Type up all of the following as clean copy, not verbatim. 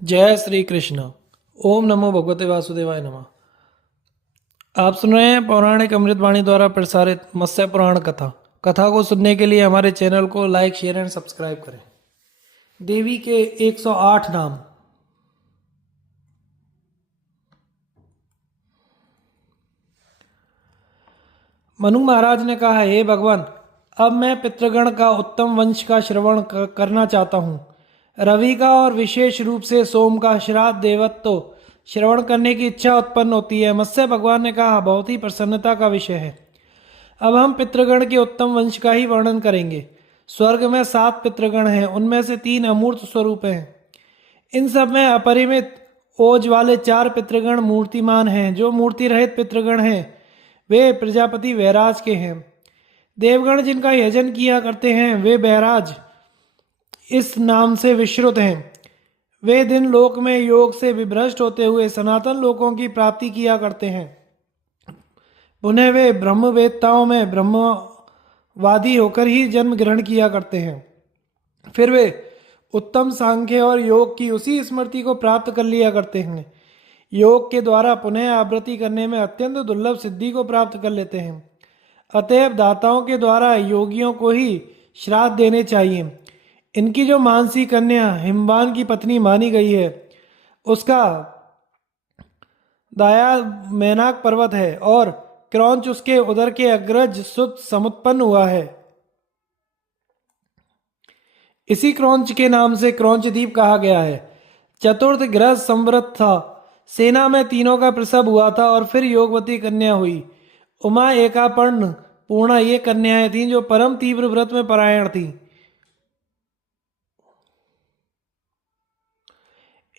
जय श्री कृष्ण। ओम नमो भगवते वासुदेवाय नमः। आप सुन रहे हैं पौराणिक अमृतवाणी द्वारा प्रसारित मत्स्य पुराण कथा। कथा को सुनने के लिए हमारे चैनल को लाइक, शेयर एंड सब्सक्राइब करें। देवी के 108 नाम। मनु महाराज ने कहा, हे भगवान, अब मैं पितृगण का उत्तम वंश का श्रवण करना चाहता हूँ। रवि का और विशेष रूप से सोम का श्राद्ध देवत्व श्रवण करने की इच्छा उत्पन्न होती है। मत्स्य भगवान ने कहा, बहुत ही प्रसन्नता का विषय है। अब हम पितृगण के उत्तम वंश का ही वर्णन करेंगे। स्वर्ग में 7 पितृगण हैं, उनमें से 3 अमूर्त स्वरूप हैं। इन सब में अपरिमित ओज वाले 4 पितृगण मूर्तिमान हैं। जो मूर्ति रहित पितृगण हैं वे प्रजापति वैराज के हैं। देवगण जिनका यजन किया करते हैं वे बैराज इस नाम से विश्रुत हैं। वे दिन लोक में योग से विभ्रष्ट होते हुए सनातन लोकों की प्राप्ति किया करते हैं। पुनः वे ब्रह्मवेत्ताओं में ब्रह्मवादी होकर ही जन्म ग्रहण किया करते हैं। फिर वे उत्तम सांख्य और योग की उसी स्मृति को प्राप्त कर लिया करते हैं। योग के द्वारा पुनः आवृत्ति करने में अत्यंत दुर्लभ सिद्धि को प्राप्त कर लेते हैं। अतएव दाताओं के द्वारा योगियों को ही श्राद्ध देने चाहिए। इनकी जो मानसी कन्या हिमवान की पत्नी मानी गई है उसका दाया मैनाक पर्वत है और क्रौंच उसके उदर के अग्रज सुत समुत्पन्न हुआ है। इसी क्रौंच के नाम से क्रौंच द्वीप कहा गया है। चतुर्थ ग्रह संवृत था। सेना में तीनों का प्रसव हुआ था और फिर योगवती कन्या हुई। उमा, एकापर्ण, पूर्णा ये कन्याएं थीं जो परम तीव्र व्रत में परायण थीं।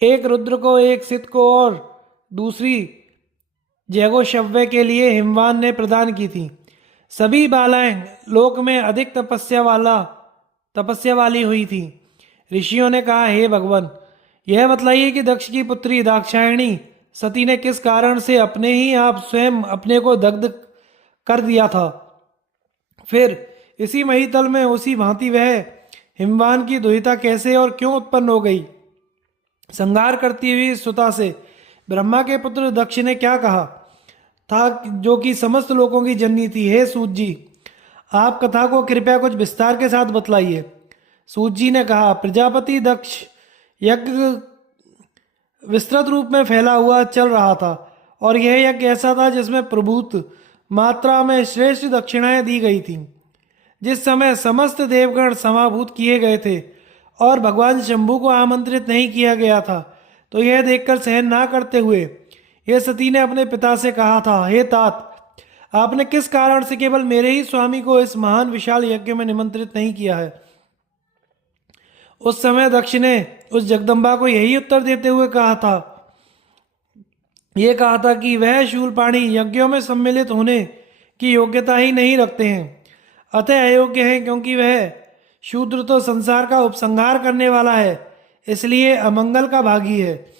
एक रुद्र को, एक सित को और दूसरी जैगोशव्य के लिए हिमवान ने प्रदान की थी। सभी बालाएं लोक में अधिक तपस्या वाली हुई थी। ऋषियों ने कहा, हे भगवान, यह बतलाइए कि दक्ष की पुत्री दाक्षायणी सती ने किस कारण से अपने ही आप स्वयं अपने को दग्ध कर दिया था। फिर इसी महितल में उसी भांति वह हिमवान की दुहिता कैसे और क्यों उत्पन्न हो गई। संहार करती हुई सुता से ब्रह्मा के पुत्र दक्ष ने क्या कहा था जो कि समस्त लोगों की जननी थी। हे सूत जी, आप कथा को कृपया कुछ विस्तार के साथ बतलाइए। सूत जी ने कहा, प्रजापति दक्ष यज्ञ विस्तृत रूप में फैला हुआ चल रहा था और यह यज्ञ ऐसा था जिसमें प्रभूत मात्रा में श्रेष्ठ दक्षिणाएं दी गई थीं। जिस समय समस्त देवगण समाभूत किए गए थे और भगवान शंभु को आमंत्रित नहीं किया गया था, तो यह देखकर सहन ना करते हुए यह सती ने अपने पिता से कहा था, हे तात, आपने किस कारण से केवल मेरे ही स्वामी को इस महान विशाल यज्ञ में निमंत्रित नहीं किया है। उस समय दक्ष ने उस जगदम्बा को यही उत्तर देते हुए कहा था कि वह शूलपाणी यज्ञों में सम्मिलित होने की योग्यता ही नहीं रखते हैं, अतः अयोग्य हैं, क्योंकि वह शूद्र तो संसार का उपसंहार करने वाला है, इसलिए अमंगल का भागी है।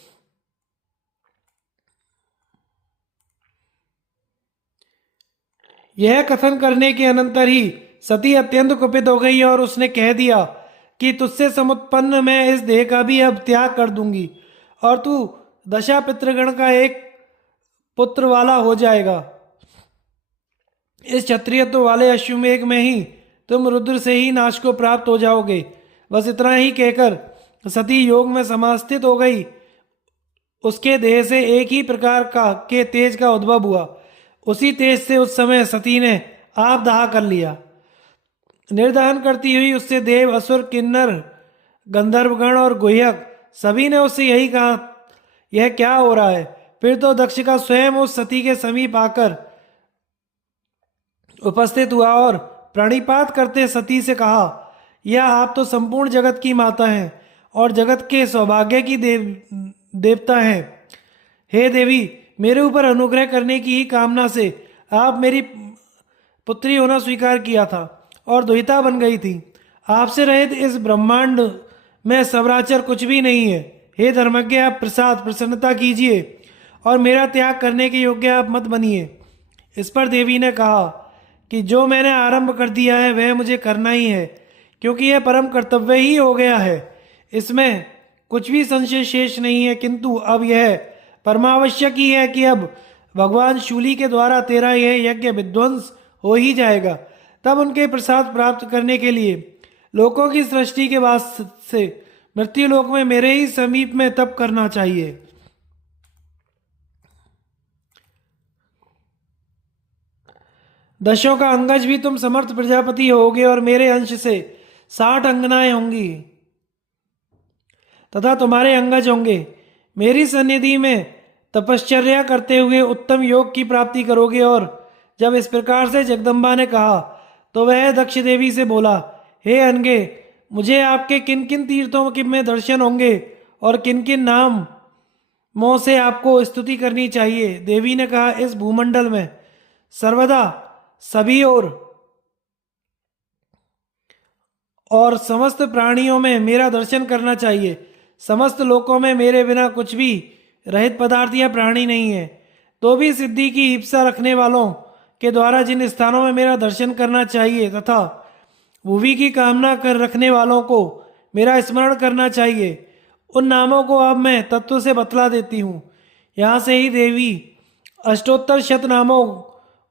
यह कथन करने के अनंतर ही सती अत्यंत कुपित हो गई और उसने कह दिया कि तुझसे समुत्पन्न मैं इस देह का भी अब त्याग कर दूंगी और तू दशा पितृगण का एक पुत्र वाला हो जाएगा। इस क्षत्रियत्व वाले अश्वमेघ में ही तुम रुद्र से ही नाश को प्राप्त हो जाओगे। बस इतना ही कहकर सती योग में समास्थित हो गई। उसके देह से एक ही प्रकार के तेज का उद्भव हुआ। उसी तेज से उस समय सती ने आप दाह कर लिया। निर्दहन करती हुई उससे देव, असुर, किन्नर, गंधर्वगण और गुह्यक सभी ने उससे यही कहा, यह क्या हो रहा है। फिर तो दक्ष का स्वयं उस सती के समीप आकर उपस्थित हुआ और प्रणिपात करते सती से कहा, यह आप तो संपूर्ण जगत की माता हैं और जगत के सौभाग्य की देवता हैं। हे देवी, मेरे ऊपर अनुग्रह करने की ही कामना से आप मेरी पुत्री होना स्वीकार किया था और दुहिता बन गई थी। आपसे रहित इस ब्रह्मांड में सवराचर कुछ भी नहीं है। हे धर्मज्ञ, आप प्रसन्नता कीजिए और मेरा त्याग करने के योग्य आप मत बनिए। इस पर देवी ने कहा कि जो मैंने आरंभ कर दिया है वह मुझे करना ही है, क्योंकि यह परम कर्तव्य ही हो गया है। इसमें कुछ भी संशय शेष नहीं है, किंतु अब यह परमावश्यक ही है कि अब भगवान शूली के द्वारा तेरा यह यज्ञ विध्वंस हो ही जाएगा। तब उनके प्रसाद प्राप्त करने के लिए लोकों की सृष्टि के बाद से मृत्यु लोक में मेरे ही समीप में तप करना चाहिए। दशों का अंगज भी तुम समर्थ प्रजापति होगे और मेरे अंश से 60 अंगनाएं होंगी तथा तुम्हारे अंगज होंगे। मेरी सन्निधि में तपश्चर्या करते हुए उत्तम योग की प्राप्ति करोगे। और जब इस प्रकार से जगदम्बा ने कहा तो वह दक्ष देवी से बोला, हे अनगे, मुझे आपके किन किन तीर्थों के में दर्शन होंगे और किन किन नाम मों से आपको स्तुति करनी चाहिए। देवी ने कहा, इस भूमंडल में सर्वदा सभी और समस्त प्राणियों में मेरा दर्शन करना चाहिए। समस्त लोकों में मेरे बिना कुछ भी रहित पदार्थ या प्राणी नहीं है। तो भी सिद्धि की इप्सा रखने वालों के द्वारा जिन स्थानों में मेरा दर्शन करना चाहिए तथा भूवि की कामना कर रखने वालों को मेरा स्मरण करना चाहिए, उन नामों को अब मैं तत्व से बतला देती हूँ। यहाँ से ही देवी अष्टोत्तर शत नामों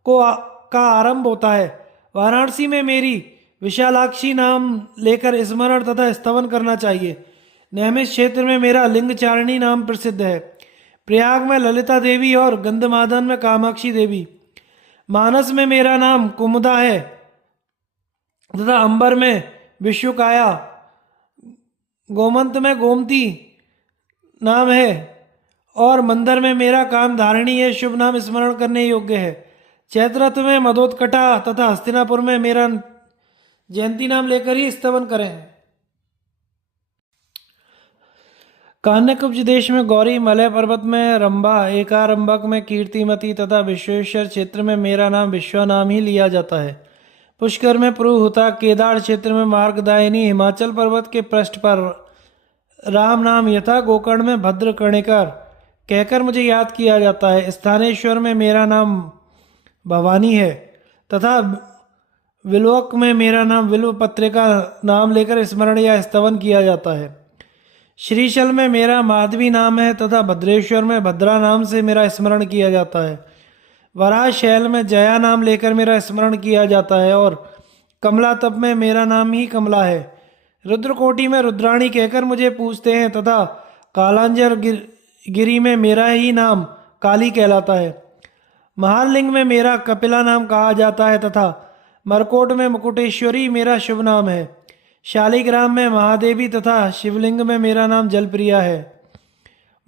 का आरंभ होता है। वाराणसी में मेरी विशालाक्षी नाम लेकर स्मरण तथा स्तवन करना चाहिए। नैमिष क्षेत्र में मेरा लिंगचारिणी नाम प्रसिद्ध है। प्रयाग में ललिता देवी और गंधमादन में कामाक्षी देवी। मानस में मेरा नाम कुमुदा है तथा अंबर में विश्वकाया। गोमंत में गोमती नाम है और मंदर में मेरा काम धारिणी है। शुभ नाम स्मरण करने योग्य है। चैत्ररथ में मदोत्कटा तथा हस्तिनापुर में मेरा जयंती नाम लेकर ही स्तवन करें। कान्यकुब्ज देश में गौरी, मलय पर्वत में रंभा, एकारंभक में कीर्तिमती तथा विश्वेश्वर क्षेत्र में मेरा नाम विश्व नाम ही लिया जाता है। पुष्कर में पुरुहुता, केदार क्षेत्र में मार्गदायिनी, हिमाचल पर्वत के पृष्ठ पर राम नाम यथा गोकर्ण में भद्रकर्णिकर कहकर मुझे याद किया जाता है। स्थानेश्वर में मेरा नाम भवानी है तथा विल्वक में मेरा नाम विल्व पत्रिका नाम लेकर स्मरण या स्तवन किया जाता है। श्रीशल में मेरा माधवी नाम है तथा भद्रेश्वर में भद्रा नाम से मेरा स्मरण किया जाता है। वराह शैल में जया नाम लेकर मेरा स्मरण किया जाता है और कमला तप में मेरा नाम ही कमला है। रुद्रकोटि में रुद्राणी कहकर मुझे पूछते हैं तथा कालांजर गिरी में मेरा ही नाम काली कहलाता है। महालिंग में मेरा कपिला नाम कहा जाता है तथा मरकोट में मुकुटेश्वरी मेरा शुभ नाम है। शालिग्राम में महादेवी तथा शिवलिंग में मेरा नाम जलप्रिया है।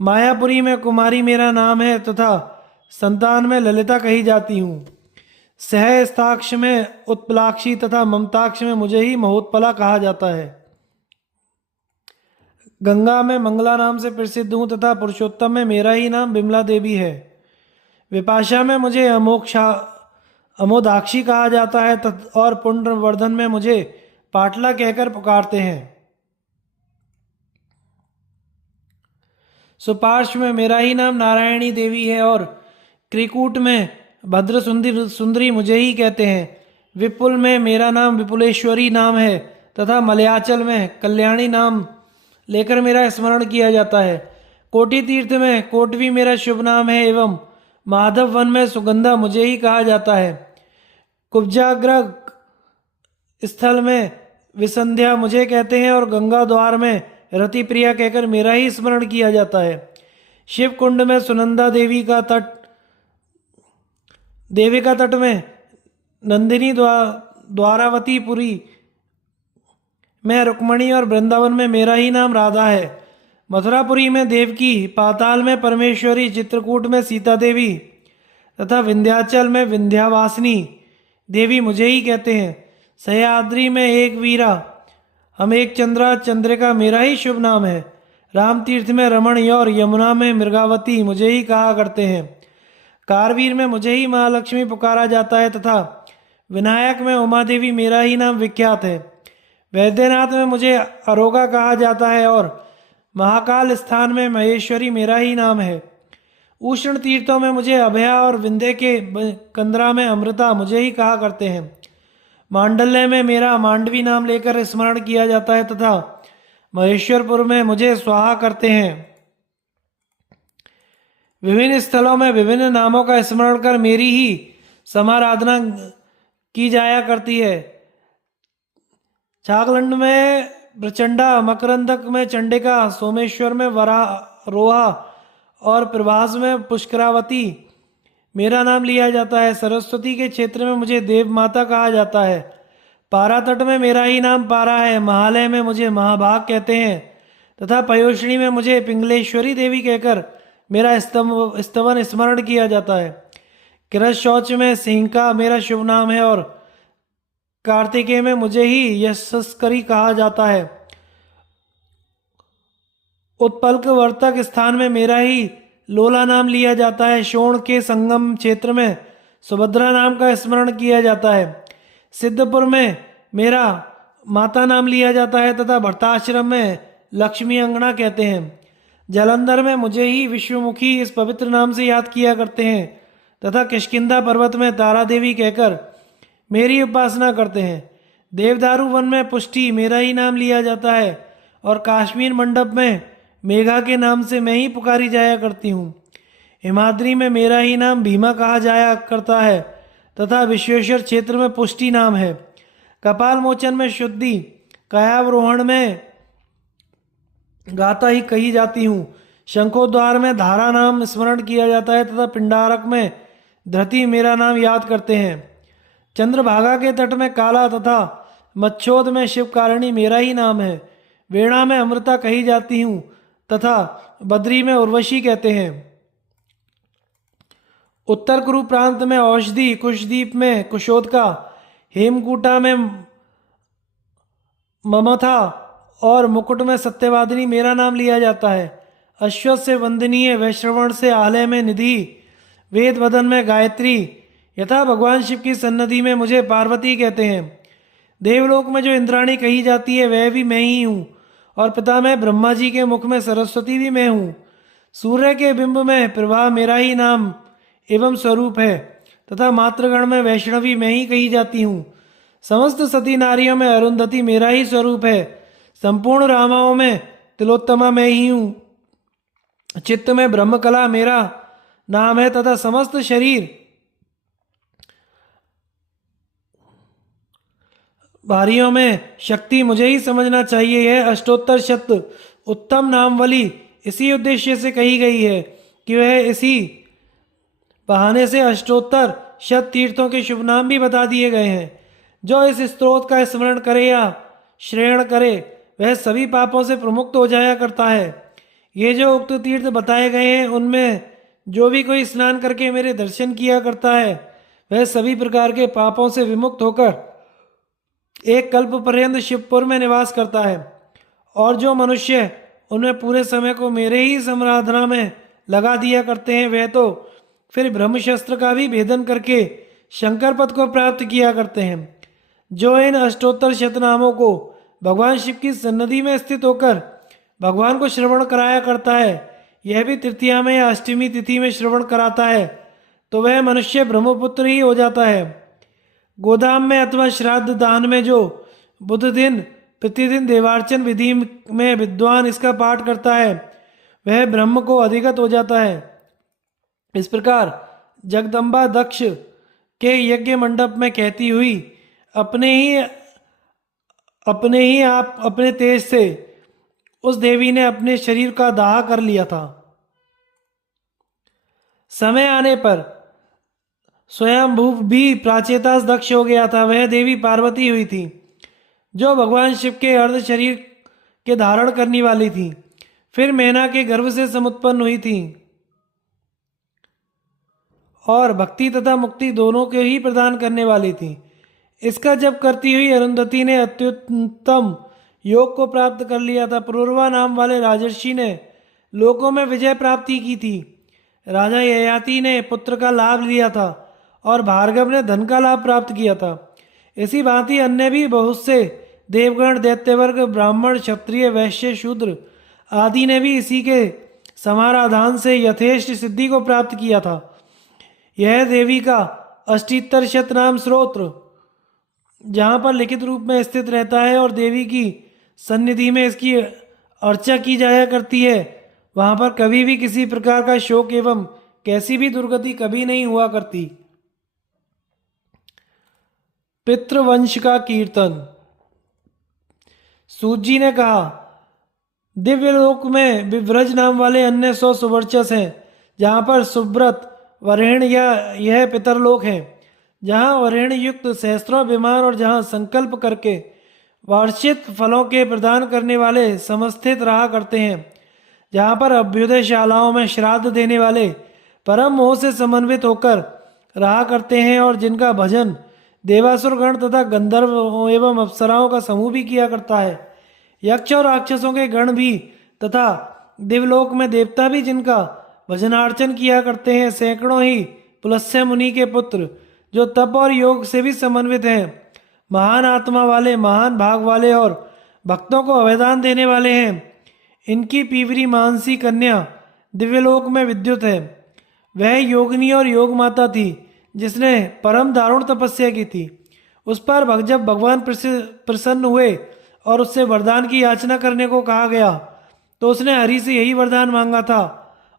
मायापुरी में कुमारी मेरा नाम है तथा संतान में ललिता कही जाती हूँ। सहस्ताक्ष में उत्पलाक्षी तथा ममताक्ष में मुझे ही महोत्पला कहा जाता है। गंगा में मंगला नाम से प्रसिद्ध हूँ तथा पुरुषोत्तम में मेरा ही नाम बिमला देवी है। विपाशा में मुझे अमोदाक्षी कहा जाता है और पुण्यवर्धन में मुझे पाटला कहकर पुकारते हैं। सुपार्श्व में मेरा ही नाम नारायणी देवी है और क्रिकूट में भद्र सुंदरी मुझे ही कहते हैं। विपुल में मेरा नाम विपुलेश्वरी नाम है तथा मलयाचल में कल्याणी नाम लेकर मेरा स्मरण किया जाता है। कोटि तीर्थ में कोटवी मेरा शुभ नाम है एवं माधव वन में सुगंधा मुझे ही कहा जाता है। कुब्जाग्रह स्थल में विसंध्या मुझे कहते हैं और गंगा द्वार में रति प्रिया कहकर मेरा ही स्मरण किया जाता है। शिव कुंड में सुनंदा देवी का तट में नंदिनी द्वारावतीपुरी में रुक्मणी और वृंदावन में मेरा ही नाम राधा है। मथुरापुरी में देवकी, पाताल में परमेश्वरी, चित्रकूट में सीता देवी तथा विंध्याचल में विंध्यावासिनी देवी मुझे ही कहते हैं। सह्याद्री में एक वीरा, हम एक चंद्रिका मेरा ही शुभ नाम है। राम तीर्थ में रमणी और यमुना में मृगावती मुझे ही कहा करते हैं। कारवीर में मुझे ही महालक्ष्मी पुकारा जाता है तथा विनायक में उमा देवी मेरा ही नाम विख्यात है। वैद्यनाथ में मुझे अरोगा कहा जाता है और महाकाल स्थान में महेश्वरी मेरा ही नाम है। उष्ण तीर्थों में मुझे अभया और विंध्य के कंदरा में अमृता मुझे ही कहा करते हैं। मांडल्य में मेरा मांडवी नाम लेकर स्मरण किया जाता है तथा महेश्वरपुर में मुझे स्वाहा करते हैं। विभिन्न स्थलों में विभिन्न नामों का स्मरण कर मेरी ही समाराधना की जाया करती है। चाकलंड में प्रचंडा, मकरंदक में चंडिका, सोमेश्वर में वरारोहा और प्रभास में पुष्करावती मेरा नाम लिया जाता है। सरस्वती के क्षेत्र में मुझे देव माता कहा जाता है। पारा तट में मेरा ही नाम पारा है। महालय में मुझे महाभाग कहते हैं तथा पयोष्णी में मुझे पिंगलेश्वरी देवी कहकर मेरा स्तवन स्मरण किया जाता है। किरत शौच में सिंह का मेरा शुभ नाम है और कार्तिकेय में मुझे ही यशस्करी कहा जाता है। उत्पल्क वर्तक स्थान में मेरा ही लोला नाम लिया जाता है। शोण के संगम क्षेत्र में सुभद्रा नाम का स्मरण किया जाता है। सिद्धपुर में मेरा माता नाम लिया जाता है तथा भट्टाश्रम में लक्ष्मी अंगना कहते हैं। जालंधर में मुझे ही विश्वमुखी इस पवित्र नाम से याद किया करते हैं तथा किष्किंधा पर्वत में तारा देवी कहकर मेरी उपासना करते हैं। देवदारू वन में पुष्टि मेरा ही नाम लिया जाता है और काश्मीर मंडप में मेघा के नाम से मैं ही पुकारी जाया करती हूँ। हिमाद्री में मेरा ही नाम भीमा कहा जाया करता है तथा विश्वेश्वर क्षेत्र में पुष्टि नाम है। कपाल मोचन में शुद्धि, कायावरोहण में गाता ही कही जाती हूँ। शंखोद्वार में धारा नाम स्मरण किया जाता है तथा पिंडारक में धृति मेरा नाम याद करते हैं। चंद्रभागा के तट में काला तथा मच्छोद में शिवकारिणी मेरा ही नाम है। वेणा में अमृता कही जाती हूँ तथा बद्री में उर्वशी कहते हैं। उत्तर कुरु प्रांत में औषधि, कुशदीप में कुशोदका, हेमकूटा में ममथा और मुकुट में सत्यवादिनी मेरा नाम लिया जाता है। अश्वत्थ से वंदनीय, वैश्रवण से आलय में निधि, वेद वदन में गायत्री यथा भगवान शिव की सन्निधि में मुझे पार्वती कहते हैं। देवलोक में जो इंद्राणी कही जाती है वह भी मैं ही हूँ और पिता में ब्रह्मा जी के मुख में सरस्वती भी मैं हूँ। सूर्य के बिंब में प्रभा मेरा ही नाम एवं स्वरूप है तथा मातृगण में वैष्णवी मैं ही कही जाती हूँ। समस्त सती नारियों में अरुंधति मेरा ही स्वरूप है। संपूर्ण रामाओं में तिलोत्तमा मैं ही हूँ। चित्त में ब्रह्मकला मेरा नाम है तथा समस्त शरीर भारियों में शक्ति मुझे ही समझना चाहिए। यह अष्टोत्तर शत उत्तम नामवली इसी उद्देश्य से कही गई है कि वह इसी बहाने से अष्टोत्तर शत तीर्थों के शुभ नाम भी बता दिए गए हैं। जो इस स्तोत्र का स्मरण करे या श्रवण करे वह सभी पापों से प्रमुक्त हो जाया करता है। ये जो उक्त तीर्थ बताए गए हैं उनमें जो भी कोई स्नान करके मेरे दर्शन किया करता है वह सभी प्रकार के पापों से विमुक्त होकर एक कल्प पर्यंत शिवपुर में निवास करता है। और जो मनुष्य उनमें पूरे समय को मेरे ही समाराधना में लगा दिया करते हैं वह तो फिर ब्रह्मशस्त्र का भी भेदन करके शंकर पद को प्राप्त किया करते हैं। जो इन अष्टोत्तर शतनामों को भगवान शिव की सन्निधि में स्थित होकर भगवान को श्रवण कराया करता है, यह भी तृतीया में या अष्टमी तिथि में श्रवण कराता है तो वह मनुष्य ब्रह्मपुत्र ही हो जाता है। गोदाम में अथवा श्राद्ध दान में जो बुध दिन प्रतिदिन देवार्चन विधि में विद्वान इसका पाठ करता है वह ब्रह्म को अधिगत हो जाता है। इस प्रकार जगदम्बा दक्ष के यज्ञ मंडप में कहती हुई अपने तेज से उस देवी ने अपने शरीर का दाह कर लिया था। समय आने पर स्वयं भू भी प्राचेतास दक्ष हो गया था। वह देवी पार्वती हुई थी जो भगवान शिव के अर्ध शरीर के धारण करने वाली थी। फिर मैना के गर्भ से समुत्पन्न हुई थी और भक्ति तथा मुक्ति दोनों के ही प्रदान करने वाली थी। इसका जप करती हुई अरुंधति ने अत्युत्तम योग को प्राप्त कर लिया था। पुरूरवा नाम वाले राजर्षि ने लोकों में विजय प्राप्ति की थी। राजा ययाति ने पुत्र का लाभ लिया था और भार्गव ने धन का लाभ प्राप्त किया था। इसी भांति अन्य भी बहुत से देवगण, दैत्यवर्ग, ब्राह्मण, क्षत्रिय, वैश्य, शूद्र आदि ने भी इसी के समाराधान से यथेष्ट सिद्धि को प्राप्त किया था। यह देवी का अष्टोत्तर शतनाम स्तोत्र जहाँ पर लिखित रूप में स्थित रहता है और देवी की सन्निधि में इसकी अर्चा की जाया करती है, वहां पर कभी भी किसी प्रकार का शोक एवं कैसी भी दुर्गति कभी नहीं हुआ करती। पितृवंश का कीर्तन। सूत जी ने कहा, दिव्य लोक में विव्रज नाम वाले अन्य 100 सुवर्चस हैं, जहाँ पर सुब्रत वरेण्य या यह पितरलोक है, जहाँ वरेण्य युक्त सहस्त्रों विमान और जहाँ संकल्प करके वार्षिक फलों के प्रदान करने वाले समस्थित रहा करते हैं, जहाँ पर अभ्युदय शालाओं में श्राद्ध देने वाले परम मोह से समन्वित होकर रहा करते हैं, और जिनका भजन देवासुर गण तथा गंधर्व एवं अप्सराओं का समूह भी किया करता है। यक्ष और राक्षसों के गण भी तथा दिवलोक में देवता भी जिनका भजनार्चन किया करते हैं। सैकड़ों ही पुलस्त्य मुनि के पुत्र जो तप और योग से भी समन्वित हैं, महान आत्मा वाले, महान भाग वाले और भक्तों को अवैदान देने वाले हैं। इनकी पीवरी मानसी कन्या दिव्यलोक में विद्युत है। वह योगिनी और योग माता थी जिसने परम दारुण तपस्या की थी। उस पर जब भगवान प्रसन्न हुए और उससे वरदान की याचना करने को कहा गया तो उसने हरि से यही वरदान मांगा था।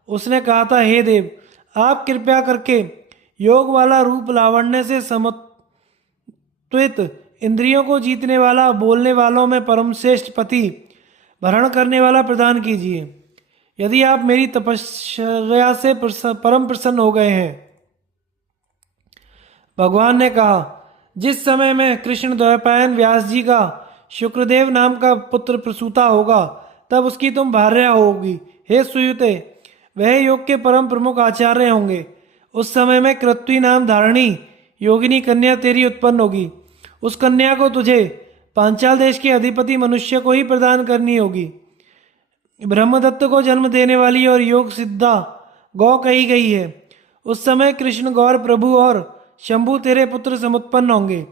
उसने कहा था, हे देव, आप कृपया करके योग वाला रूप लावण्य से समत्वित, इंद्रियों को जीतने वाला, बोलने वालों में परम श्रेष्ठ पति, भरण करने वाला प्रदान कीजिए। यदि आप मेरी तपस्या से परम प्रसन्न हो गए हैं। भगवान ने कहा, जिस समय में कृष्ण द्वैपायन व्यास जी का शुक्रदेव नाम का पुत्र प्रसूता होगा तब उसकी तुम भार्या होगी। हे सुयुते, वह योग के परम प्रमुख आचार्य होंगे। उस समय में कृत्वी नाम धारणी योगिनी कन्या तेरी उत्पन्न होगी। उस कन्या को तुझे पांचाल देश के अधिपति मनुष्य को ही प्रदान करनी होगी। ब्रह्मदत्त को जन्म देने वाली और योग सिद्धा गौ कही गई है। उस समय कृष्ण गौर प्रभु और शंभु तेरे पुत्र समुत्पन्न होंगे।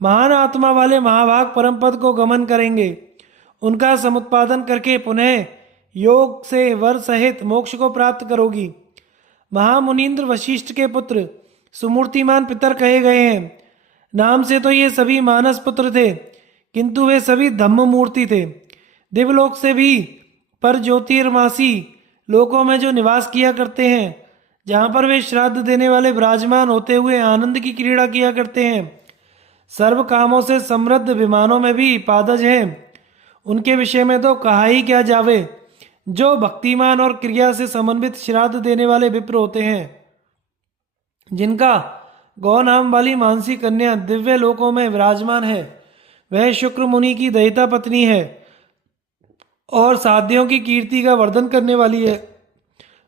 महान आत्मा वाले महाभाग परम पद को गमन करेंगे। उनका समुत्पादन करके पुनः योग से वर सहित मोक्ष को प्राप्त करोगी। महामुनीन्द्र वशिष्ठ के पुत्र सुमूर्तिमान पितर कहे गए हैं। नाम से तो ये सभी मानस पुत्र थे, किंतु वे सभी धम्म मूर्ति थे। दिवलोक से भी पर ज्योतिर्मासी लोकों में जो निवास किया करते हैं, जहाँ पर वे श्राद्ध देने वाले विराजमान होते हुए आनंद की क्रीड़ा किया करते हैं। सर्व कामों से समृद्ध विमानों में भी पादज हैं। उनके विषय में तो कहा ही क्या जावे। जो भक्तिमान और क्रिया से समन्वित श्राद्ध देने वाले विप्र होते हैं, जिनका गौ नाम वाली मानसी कन्या दिव्य लोकों में विराजमान है, वह शुक्र मुनि की दयिता पत्नी है और साध्यों की कीर्ति का वर्धन करने वाली है।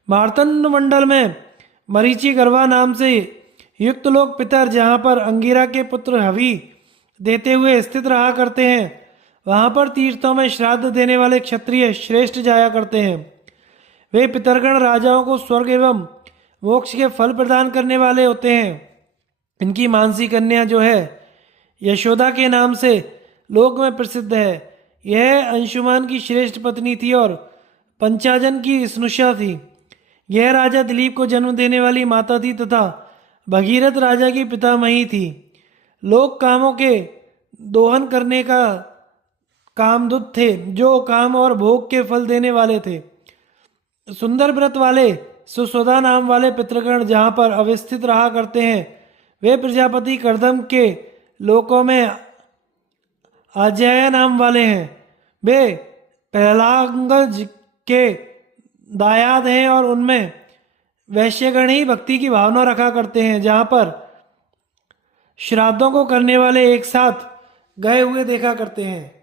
मार्तंड मंडल में मरीचि गर्भा नाम से युक्त लोक पितर, जहाँ पर अंगिरा के पुत्र हवि देते हुए स्थित रहा करते हैं, वहाँ पर तीर्थों में श्राद्ध देने वाले क्षत्रिय श्रेष्ठ जाया करते हैं। वे पितरगण राजाओं को स्वर्ग एवं मोक्ष के फल प्रदान करने वाले होते हैं। इनकी मानसी कन्या जो है यशोदा के नाम से लोक में प्रसिद्ध है। यह अंशुमान की श्रेष्ठ पत्नी थी और पंचाजन की स्नुषा थी। यह राजा दिलीप को जन्म देने वाली माता थी तथा भगीरथ राजा की पितामही थी। लोक कामों के दोहन करने का कामदूत थे, जो काम और भोग के फल देने वाले थे। सुंदर व्रत वाले सुस्वदा नाम वाले पितृगण जहाँ पर अवस्थित रहा करते हैं, वे प्रजापति कर्दम के लोकों में अजय नाम वाले हैं। वे प्रहलांगज के दायाद हैं और उनमें वैश्यगण ही भक्ति की भावना रखा करते हैं। जहाँ पर श्राद्धों को करने वाले एक साथ गए हुए देखा करते हैं।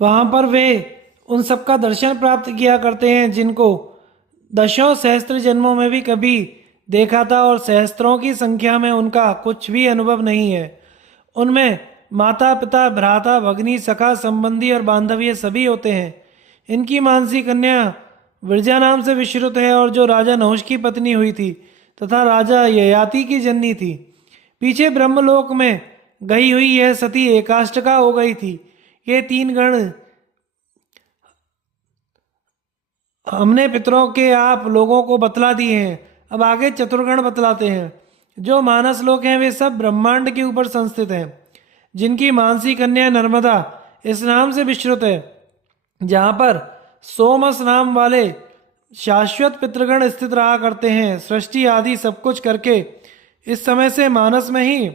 वहां पर वे उन सबका दर्शन प्राप्त किया करते हैं जिनको दशों सहस्त्र जन्मों में भी कभी देखा था और सहस्त्रों की संख्या में उनका कुछ भी अनुभव नहीं है। उनमें माता पिता भ्राता भगनी सखा संबंधी और बांधव्य सभी होते हैं। इनकी मानसी कन्या विरजा नाम से विश्रुत है और जो राजा नहुष की पत्नी हुई थी तथा राजा ययाति की जननी थी। पीछे ब्रह्मलोक में गई हुई यह सती एकाष्टका हो गई थी। ये तीन गण हमने पितरों के आप लोगों को बतला दिए हैं। अब आगे चतुर्गण बतलाते हैं। जो मानस लोक हैं वे सब ब्रह्मांड के ऊपर संस्थित हैं, जिनकी मानसी कन्या नर्मदा इस नाम से विश्रुत है, जहाँ पर सोमस नाम वाले शाश्वत पितृगण स्थित रहा करते हैं। सृष्टि आदि सब कुछ करके इस समय से मानस में ही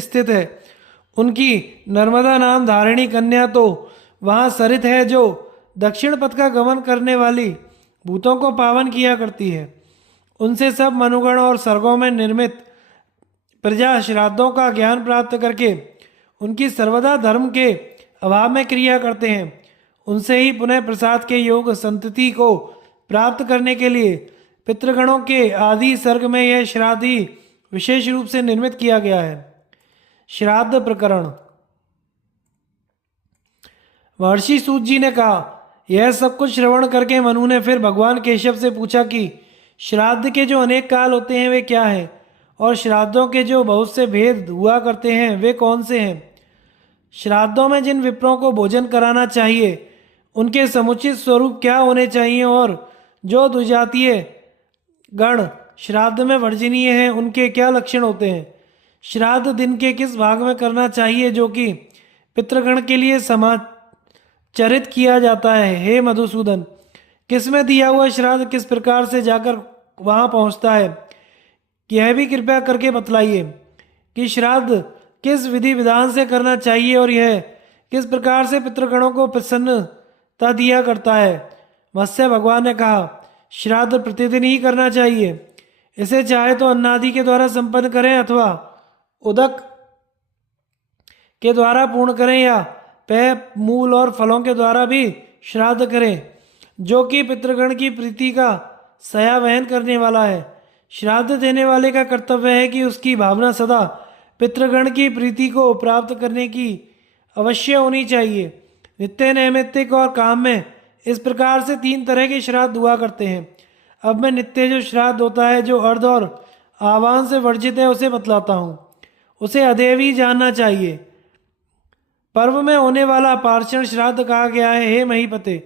स्थित है। उनकी नर्मदा नाम धारिणी कन्या तो वहाँ सरित है, जो दक्षिण पथ का गमन करने वाली भूतों को पावन किया करती है। उनसे सब मनुगण और सर्गों में निर्मित प्रजा श्राद्धों का ज्ञान प्राप्त करके उनकी सर्वदा धर्म के अभाव में क्रिया करते हैं। उनसे ही पुनः प्रसाद के योग संतति को प्राप्त करने के लिए पितृगणों के आदि सर्ग में यह श्राद्ध ही विशेष रूप से निर्मित किया गया है। श्राद्ध प्रकरण। महर्षि सूत जी ने कहा, यह सब कुछ श्रवण करके मनु ने फिर भगवान केशव से पूछा कि श्राद्ध के जो अनेक काल होते हैं वे क्या हैं, और श्राद्धों के जो बहुत से भेद हुआ करते हैं वे कौन से हैं। श्राद्धों में जिन विप्रों को भोजन कराना चाहिए उनके समुचित स्वरूप क्या होने चाहिए, और जो दुजातीय गण श्राद्ध में वर्जनीय हैं उनके क्या लक्षण होते हैं। श्राद्ध दिन के किस भाग में करना चाहिए जो कि पितृगण के लिए समाचरित किया जाता है। हे मधुसूदन, किस में दिया हुआ श्राद्ध किस प्रकार से जाकर वहाँ पहुँचता है, यह भी कृपया करके बतलाइए कि श्राद्ध किस विधि विधान से करना चाहिए और यह किस प्रकार से पितृगणों को प्रसन्नता दिया करता है। मत्स्य भगवान ने कहा, श्राद्ध प्रतिदिन ही करना चाहिए। इसे चाहे तो अन्नादि के द्वारा संपन्न करें अथवा उदक के द्वारा पूर्ण करें, या पेय मूल और फलों के द्वारा भी श्राद्ध करें, जो कि पितृगण की प्रीति का सया वहन करने वाला है। श्राद्ध देने वाले का कर्तव्य है कि उसकी भावना सदा पितृगण की प्रीति को प्राप्त करने की अवश्य होनी चाहिए। नित्य नैमित्तिक और काम में इस प्रकार से 3 तरह के श्राद्ध हुआ करते हैं। अब मैं नित्य जो श्राद्ध होता है, जो अर्ध और आह्वान से वर्जित है, उसे बतलाता हूँ। उसे अदेव ही जानना चाहिए। पर्व में होने वाला पार्षण श्राद्ध कहा गया है। हे महीपते,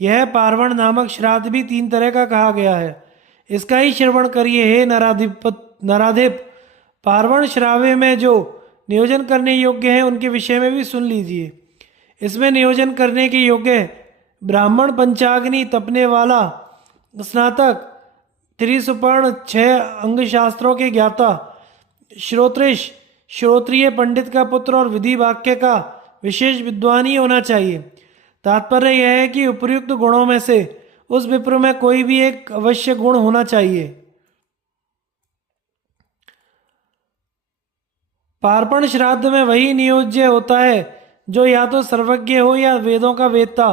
यह पार्वण नामक श्राद्ध भी 3 तरह का कहा गया है, इसका ही श्रवण करिए। हे नराधिप, पार्वण श्राव्य में जो नियोजन करने योग्य है उनके विषय में भी सुन लीजिए। इसमें नियोजन करने के योग्य ब्राह्मण, पंचाग्नि तपने वाला, स्नातक, त्रिसुपर्ण, 6 अंग शास्त्रों के ज्ञाता, श्रोत्रिश, श्रोत्रिय पंडित का पुत्र और विधि वाक्य का विशेष विद्वान ही होना चाहिए। तात्पर्य यह है कि उपर्युक्त गुणों में से उस विप्र में कोई भी एक अवश्य गुण होना चाहिए। पार्पण श्राद्ध में वही नियोज्य होता है जो या तो सर्वज्ञ हो या वेदों का वेदता,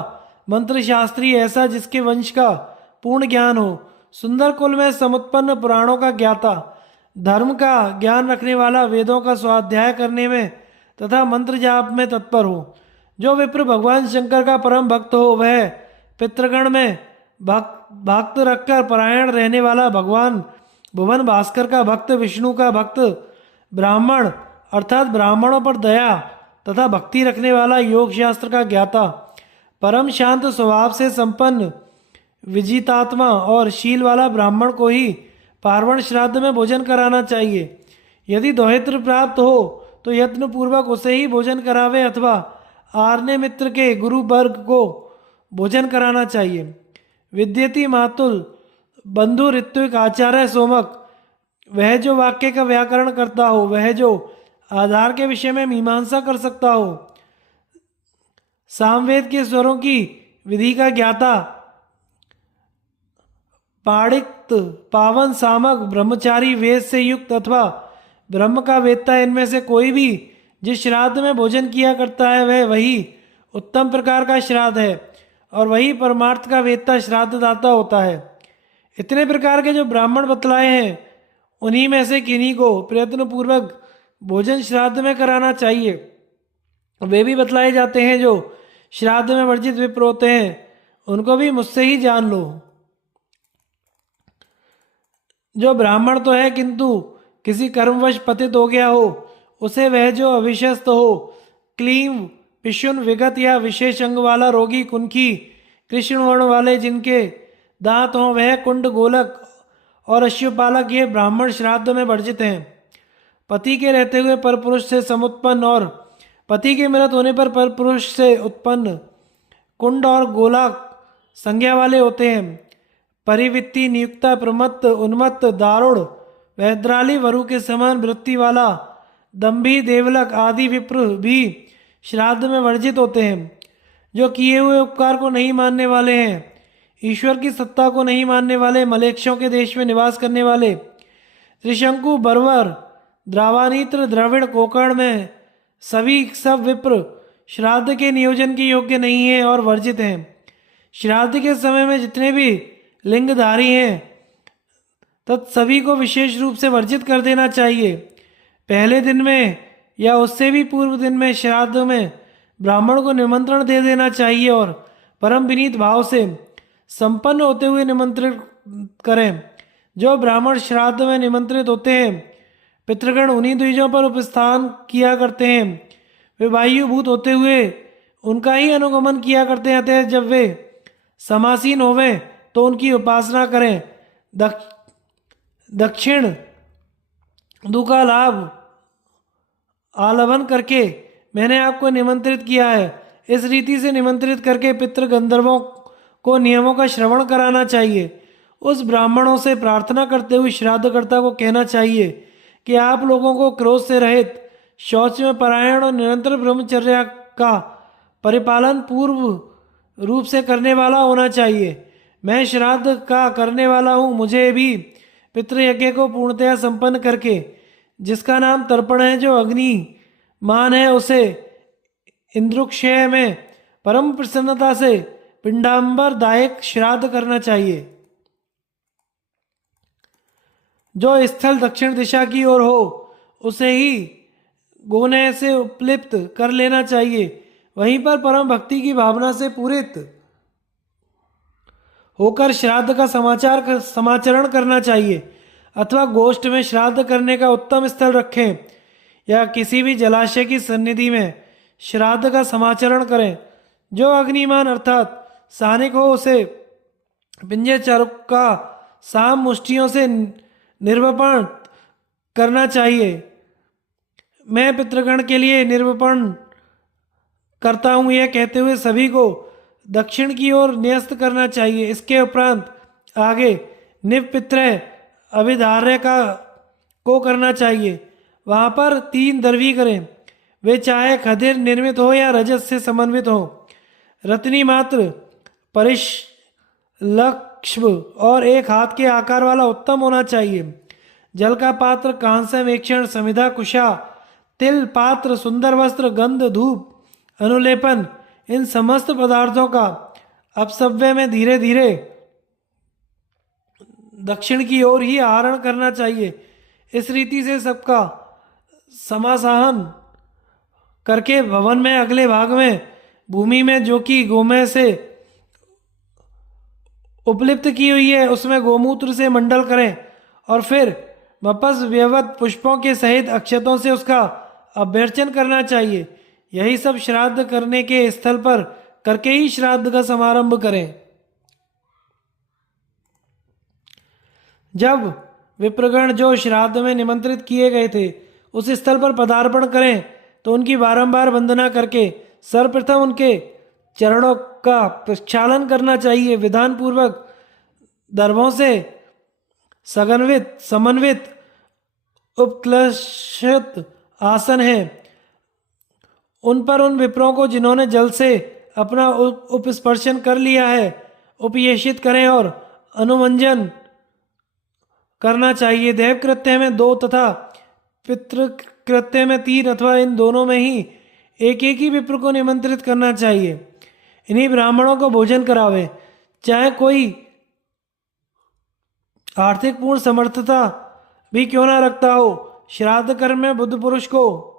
मंत्र शास्त्री, ऐसा जिसके वंश का पूर्ण ज्ञान हो, सुंदर कुल में समुत्पन्न पुराणों का ज्ञाता, धर्म का ज्ञान रखने वाला, वेदों का स्वाध्याय करने में तथा मंत्र जाप में तत्पर हो। जो विप्र भगवान शंकर का परम भक्त हो, वह पितृगण में भक्त रखकर परायण रहने वाला, भगवान भुवन भास्कर का भक्त, विष्णु का भक्त, ब्राह्मण अर्थात ब्राह्मणों पर दया तथा भक्ति रखने वाला, योग शास्त्र का ज्ञाता, परम शांत स्वभाव से संपन्न, विजितात्मा और शील वाला ब्राह्मण को ही पार्वण श्राद्ध में भोजन कराना चाहिए। यदि दोहित्र प्राप्त हो तो यत्न पूर्वक उसे ही भोजन करावे अथवा आर्य मित्र के गुरु वर्ग को भोजन कराना चाहिए। विद्यति मातुल बंधु ऋत्विक आचार्य सोमक, वह जो वाक्य का व्याकरण करता हो, वह जो आधार के विषय में मीमांसा कर सकता हो, सामवेद के स्वरों की विधि का ज्ञाता, पाणिक्त, पावन, सामक, ब्रह्मचारी, वेद से युक्त अथवा ब्रह्म का वेदता, इनमें से कोई भी जिस श्राद्ध में भोजन किया करता है वह वही उत्तम प्रकार का श्राद्ध है और वही परमार्थ का वेदता श्राद्ध दाता होता है। इतने प्रकार के जो ब्राह्मण बतलाए हैं उन्हीं में से किन्हीं को प्रयत्न पूर्वक भोजन श्राद्ध में कराना चाहिए। वे भी बतलाए जाते हैं जो श्राद्ध में वर्जित विप्र होते हैं, उनको भी मुझसे ही जान लो। जो ब्राह्मण तो है किंतु किसी कर्मवश पतित हो गया हो, उसे वह जो अविश्वस्त हो, क्लीम, पिशुन, विगत या विशेष अंग वाला रोगी, कुंखी, कृष्ण वर्ण वाले जिनके दांत हों, वह कुंड, गोलक और अश्वपालक ये ब्राह्मण श्राद्ध में वर्जित हैं। पति के रहते हुए परपुरुष से समुत्पन्न और पति के मृत होने पर परपुरुष से उत्पन्न कुंड और गोलाक संज्ञा वाले होते हैं। परिवित्ति, नियुक्ता, प्रमत्त, उन्मत्त, दारुण, वैद्राली, वरु के समान वृत्ति वाला, दंभी, देवलक आदि विप्र भी श्राद्ध में वर्जित होते हैं। जो किए हुए उपकार को नहीं मानने वाले हैं, ईश्वर की सत्ता को नहीं मानने वाले, मलेक्षों के देश में निवास करने वाले, त्रिशंकु, बर्वर, द्रावानीत्र, द्रविड़, कोकर्ण में सब विप्र श्राद्ध के नियोजन के योग्य नहीं है और वर्जित हैं। श्राद्ध के समय में जितने भी लिंगधारी हैं सभी को विशेष रूप से वर्जित कर देना चाहिए। पहले दिन में या उससे भी पूर्व दिन में श्राद्ध में ब्राह्मण को निमंत्रण दे देना चाहिए और परम विनीत भाव से संपन्न होते हुए निमंत्रित करें। जो ब्राह्मण श्राद्ध में निमंत्रित होते हैं, पितृगण उन्हीं द्विजों पर उपस्थान किया करते हैं। वे वायुभूत होते हुए उनका ही अनुगमन किया करते हैं। अतः जब वे समासीन होवें तो उनकी उपासना करें। दक्षिण दु का लाभ आलभन करके मैंने आपको निमंत्रित किया है। इस रीति से निमंत्रित करके पितृ गंधर्वों को नियमों का श्रवण कराना चाहिए। उस ब्राह्मणों से प्रार्थना करते हुए श्राद्धकर्ता को कहना चाहिए कि आप लोगों को क्रोध से रहित, शौच में परायण और निरंतर ब्रह्मचर्या का परिपालन पूर्व रूप से करने वाला होना चाहिए। मैं श्राद्ध का करने वाला हूँ। मुझे भी पितृयज्ञ को पूर्णतया संपन्न करके, जिसका नाम तर्पण है, जो अग्नि मान है, उसे इंद्रुक्षय में परम प्रसन्नता से पिंडांबर दायक श्राद्ध करना चाहिए। जो स्थल दक्षिण दिशा की ओर हो उसे ही गोने से उपलिप्त कर लेना चाहिए। वहीं पर परम भक्ति की भावना से पूरित होकर श्राद्ध का समाचरण करना चाहिए, अथवा गोष्ठ में श्राद्ध करने का उत्तम स्थल रखें या किसी भी जलाशय की सन्निधि में श्राद्ध का समाचरण करें। जो अग्निमान अर्थात सानिक हो उसे पिंजे चारुक का साम मुष्टियों से निर्वपण करना चाहिए। मैं पितृगण के लिए निर्वपण करता हूँ, यह कहते हुए सभी को दक्षिण की ओर न्यस्त करना चाहिए। इसके उपरांत आगे निवपित्रय अभिधार्य को करना चाहिए। वहाँ पर 3 दर्वी करें। वे चाहे खदिर निर्मित हो या रजत से समन्वित हो। रत्नी मात्र, परिशलक्ष्म और 1 हाथ के आकार वाला उत्तम होना चाहिए। जल का पात्र, कांस्य, मेक्षण, समिधा, कुशा, तिल पात्र, सुंदर वस्त्र, गंध, धूप, अनुलेपन, इन समस्त पदार्थों का अपसव्य में धीरे धीरे दक्षिण की ओर ही आहरण करना चाहिए। इस रीति से सबका समासाहन करके भवन में अगले भाग में भूमि में, जो कि गोमय से उपलिप्त की हुई है, उसमें गोमूत्र से मंडल करें और फिर वापस व्यवत पुष्पों के सहित अक्षतों से उसका अभ्यर्चन करना चाहिए। यही सब श्राद्ध करने के स्थल पर करके ही श्राद्ध का समारंभ करें। जब विप्रगण जो श्राद्ध में निमंत्रित किए गए थे उस स्थल पर पदार्पण करें तो उनकी बारंबार वंदना करके सर्वप्रथम उनके चरणों का प्रक्षालन करना चाहिए। विधान पूर्वक दर्भों से समन्वित उपक्लशित आसन है, उन पर उन विप्रों को जिन्होंने जल से अपना उपस्पर्शन कर लिया है उपयेशित करें और अनुमंजन करना चाहिए। देव कृत्य में 2 तथा पितृकृत्य में 3 अथवा इन दोनों में ही एक ही विप्र को निमंत्रित करना चाहिए। इन्हीं ब्राह्मणों को भोजन करावे। चाहे कोई आर्थिक पूर्ण समर्थता भी क्यों ना रखता हो, श्राद्ध कर्म में बुद्ध पुरुष को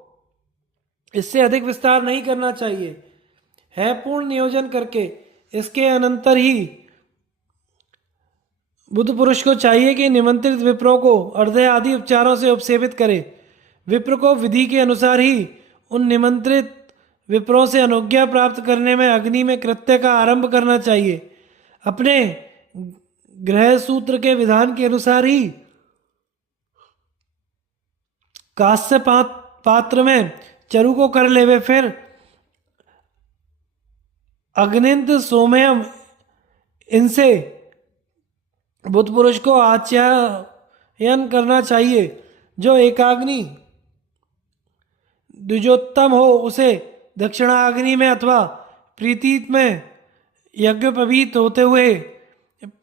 इससे अधिक विस्तार नहीं करना चाहिए। है पूर्ण नियोजन करके इसके अनंतर ही बुद्ध पुरुष को चाहिए कि निमंत्रित विप्रों को अर्धय आदि उपचारों से उपसेवित करे। विप्र को विधि के अनुसार ही उन निमंत्रित विप्रों से अनुज्ञा प्राप्त करने में अग्नि में कृत्य का आरंभ करना चाहिए। अपने गृह सूत्र के विधान के अनुसार ही कांस्य पात्र में चरु को कर लेवे, फिर अग्निंत सोमयम इनसे बुद्ध पुरुष को आच्यायन करना चाहिए। जो एकाग्नि द्विजोत्तम हो उसे दक्षिणाग्नि में अथवा प्रीतीत में यज्ञोपवीत होते हुए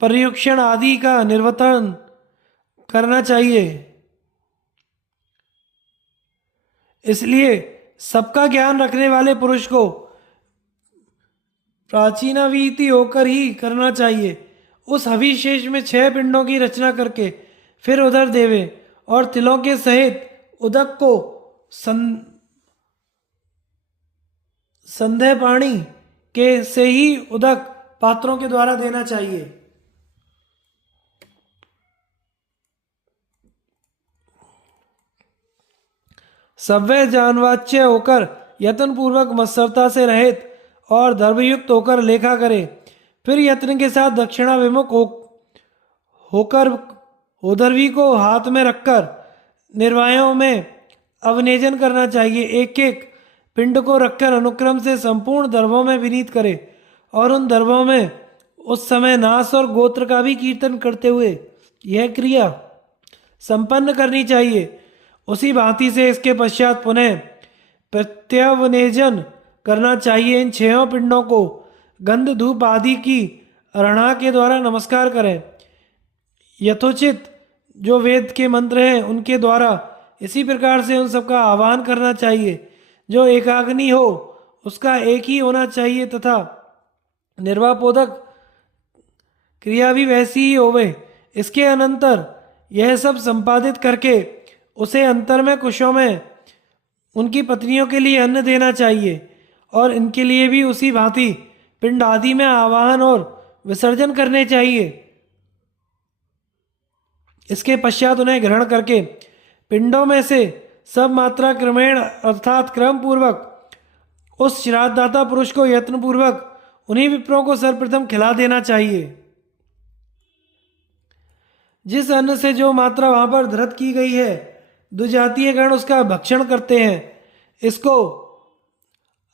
पर्युक्षण आदि का निर्वर्तन करना चाहिए। इसलिए सबका ज्ञान रखने वाले पुरुष को प्राचीनावीति होकर ही करना चाहिए। उस हविशेष में 6 पिंडों की रचना करके फिर उधर देवे और तिलों के सहित उदक को संध्या पाणी के से ही उदक पात्रों के द्वारा देना चाहिए। सव्य जानवाच्य होकर यत्न पूर्वक मत्सरता से रहित और धर्मयुक्त होकर लेखा करे। फिर यत्न के साथ दक्षिणाभिमुख होकर उदरवी को हाथ में रखकर निर्वायों में अवनेजन करना चाहिए। एक एक पिंड को रखकर अनुक्रम से संपूर्ण दर्भों में विनीत करे और उन दर्भों में उस समय नास और गोत्र का भी कीर्तन करते हुए यह क्रिया संपन्न करनी चाहिए। उसी भांति से इसके पश्चात पुनः प्रत्यवनेजन करना चाहिए। इन 6 पिंडों को गंध धूप आदि की अरणा के द्वारा नमस्कार करें। यथोचित जो वेद के मंत्र हैं उनके द्वारा इसी प्रकार से उन सबका आह्वान करना चाहिए। जो एकाग्नि हो उसका एक ही होना चाहिए तथा निर्वापोदक क्रिया भी वैसी ही होवे। इसके अनंतर यह सब संपादित करके उसे अंतर में कुशों में उनकी पत्नियों के लिए अन्न देना चाहिए और इनके लिए भी उसी भांति पिंड आदि में आवाहन और विसर्जन करने चाहिए। इसके पश्चात उन्हें ग्रहण करके पिंडों में से सब मात्रा क्रमेण अर्थात क्रम पूर्वक उस श्राद्धदाता पुरुष को यत्न पूर्वक उन्हीं विप्रों को सर्वप्रथम खिला देना चाहिए। जिस अन्न से जो मात्रा वहां पर धृत की गई है दुजातीय गण उसका भक्षण करते हैं। इसको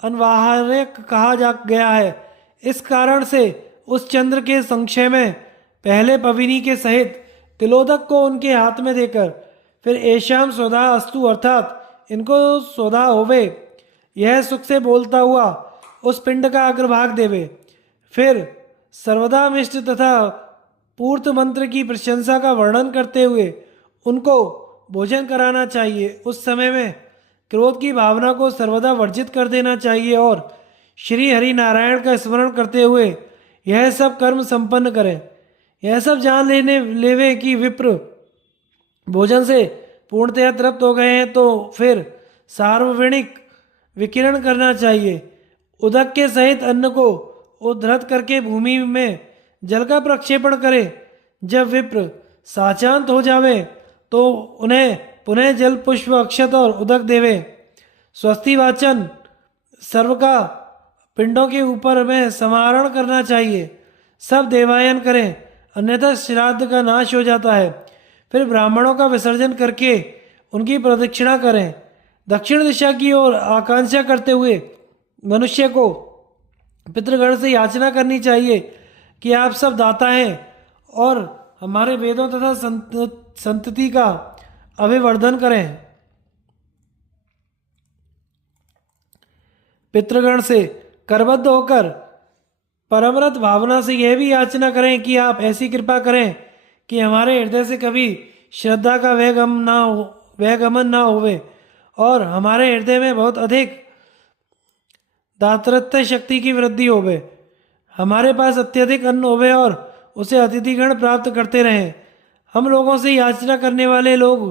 अनवाहनक कहा जा गया है। इस कारण से उस चंद्र के संक्षय में पहले पविनी के सहित तिलोदक को उनके हाथ में देकर फिर एशाम स्वधा अस्तु अर्थात इनको स्वधा होवे यह सुख से बोलता हुआ उस पिंड का अग्रभाग देवे। फिर सर्वदा मिष्ट तथा पूर्त मंत्र की प्रशंसा का वर्णन करते हुए उनको भोजन कराना चाहिए। उस समय में क्रोध की भावना को सर्वदा वर्जित कर देना चाहिए और श्री हरि नारायण का स्मरण करते हुए यह सब कर्म संपन्न करें। यह सब जान लेवे कि विप्र भोजन से पूर्णतया तृप्त हो गए हैं तो फिर सार्वजनिक विकिरण करना चाहिए। उदक के सहित अन्न को उद्धृत करके भूमि में जल का प्रक्षेपण करे। जब विप्र साचांत हो जावे तो उन्हें पुनः जल पुष्प अक्षत और उदक देवे। स्वस्ति वाचन सर्व का पिंडों के ऊपर में समारण करना चाहिए। सब देवायन करें अन्यथा श्राद्ध का नाश हो जाता है। फिर ब्राह्मणों का विसर्जन करके उनकी प्रदक्षिणा करें। दक्षिण दिशा की ओर आकांक्षा करते हुए मनुष्य को पितृगण से याचना करनी चाहिए कि आप सब दाता हैं और हमारे वेदों तथा संतति का अभिवर्धन करें। पितृगण से करबद्ध होकर परमरत भावना से यह भी याचना करें कि आप ऐसी कृपा करें कि हमारे हृदय से कभी श्रद्धा का वैगमन ना होवे और हमारे हृदय में बहुत अधिक दातृत्व शक्ति की वृद्धि होवे। हमारे पास अत्यधिक अन्न होवे और उसे अतिथिगण प्राप्त करते रहें। हम लोगों से याचना करने वाले लोग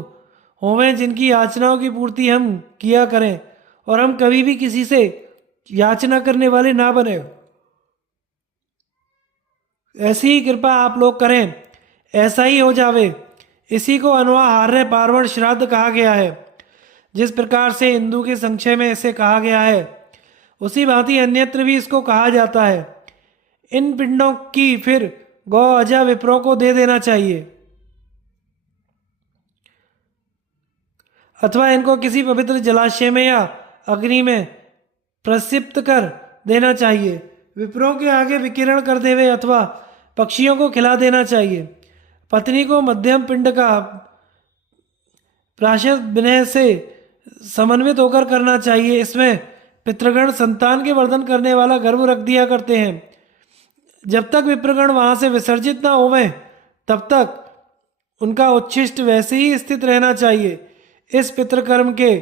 होवें जिनकी याचनाओं की पूर्ति हम किया करें और हम कभी भी किसी से याचना करने वाले ना बने। ऐसी ही कृपा आप लोग करें, ऐसा ही हो जावे। इसी को अनवाहार्य पार्वण श्राद्ध कहा गया है। जिस प्रकार से हिंदू के संक्षय में इसे कहा गया है उसी भांति अन्यत्र भी इसको कहा जाता है। इन पिंडों की फिर गौ अजा विप्रों को दे देना चाहिए अथवा इनको किसी पवित्र जलाशय में या अग्नि में प्रसिप्त कर देना चाहिए। विप्रों के आगे विकिरण करते हुए अथवा पक्षियों को खिला देना चाहिए। पत्नी को मध्यम पिंड का प्राशद विनय से समन्वित होकर करना चाहिए। इसमें पितृगण संतान के वर्धन करने वाला गर्भ रख दिया करते हैं। जब तक विप्रगण वहां से विसर्जित ना होवें तब तक उनका उच्छिष्ट वैसे ही स्थित रहना चाहिए। इस पितृकर्म के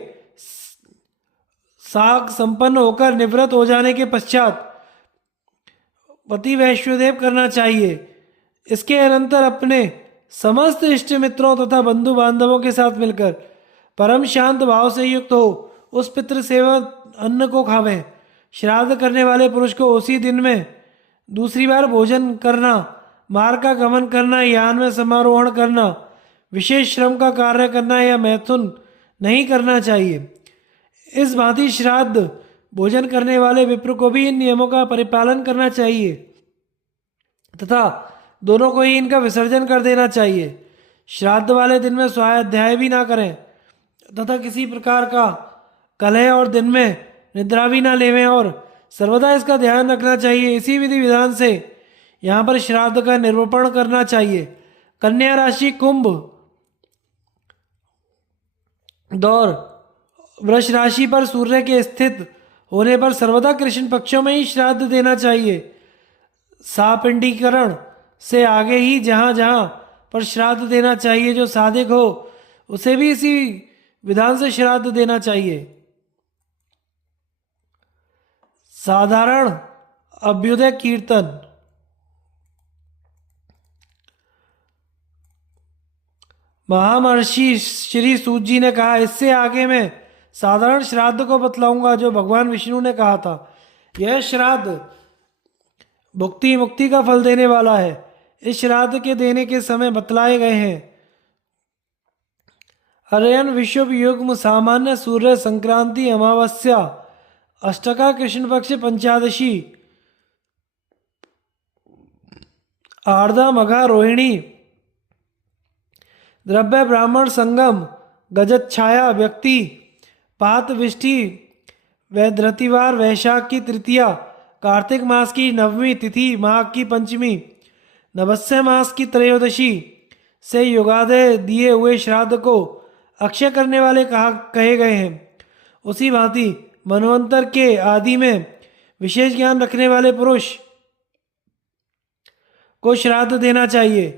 साग संपन्न होकर निवृत्त हो जाने के पश्चात पति वैश्वदेव करना चाहिए। इसके अनंतर अपने समस्त इष्ट मित्रों तथा बंधु बांधवों के साथ मिलकर परम शांत भाव से युक्त हो उस पितृ सेवा अन्न को खावें। श्राद्ध करने वाले पुरुष को उसी दिन में दूसरी बार भोजन करना, मार्ग का गमन करना, यान में समारोहण करना, विशेष श्रम का कार्य करना या मैथुन नहीं करना चाहिए। इस भांति श्राद्ध भोजन करने वाले विप्र को भी इन नियमों का परिपालन करना चाहिए तथा दोनों को ही इनका विसर्जन कर देना चाहिए। श्राद्ध वाले दिन में स्वाध्याय भी ना करें तथा किसी प्रकार का कलह और दिन में निद्रा भी ना लेवें और सर्वदा इसका ध्यान रखना चाहिए। इसी विधि विधान से यहाँ पर श्राद्ध का निरूपण करना चाहिए। कन्या राशि कुंभ, दौर वृष राशि पर सूर्य के स्थित होने पर सर्वदा कृष्ण पक्षों में ही श्राद्ध देना चाहिए। सापिंडीकरण से आगे ही जहाँ जहाँ पर श्राद्ध देना चाहिए जो साधिक हो उसे भी इसी विधान से श्राद्ध देना चाहिए। साधारण अभ्युदय कीर्तन, महामहर्षि श्री सूत जी ने कहा, इससे आगे मैं साधारण श्राद्ध को बतलाऊंगा जो भगवान विष्णु ने कहा था। यह श्राद्ध भुक्ति मुक्ति का फल देने वाला है। इस श्राद्ध के देने के समय बतलाए गए हैं। अरयन विश्व युग्म सामान्य सूर्य संक्रांति अमावस्या अष्टका कृष्ण पक्ष पंचादशी आर्धा मघा रोहिणी द्रव्य ब्राह्मण संगम गजत छाया व्यक्ति पात विष्टि वैधृतिवार वैशाख की तृतीया कार्तिक मास की नवमी तिथि माघ की पंचमी नवस्य मास की त्रयोदशी से युगादय दिए हुए श्राद्ध को अक्षय करने वाले कहे गए हैं। उसी भांति मनवंतर के आदि में विशेष ज्ञान रखने वाले पुरुष को श्राद्ध देना चाहिए।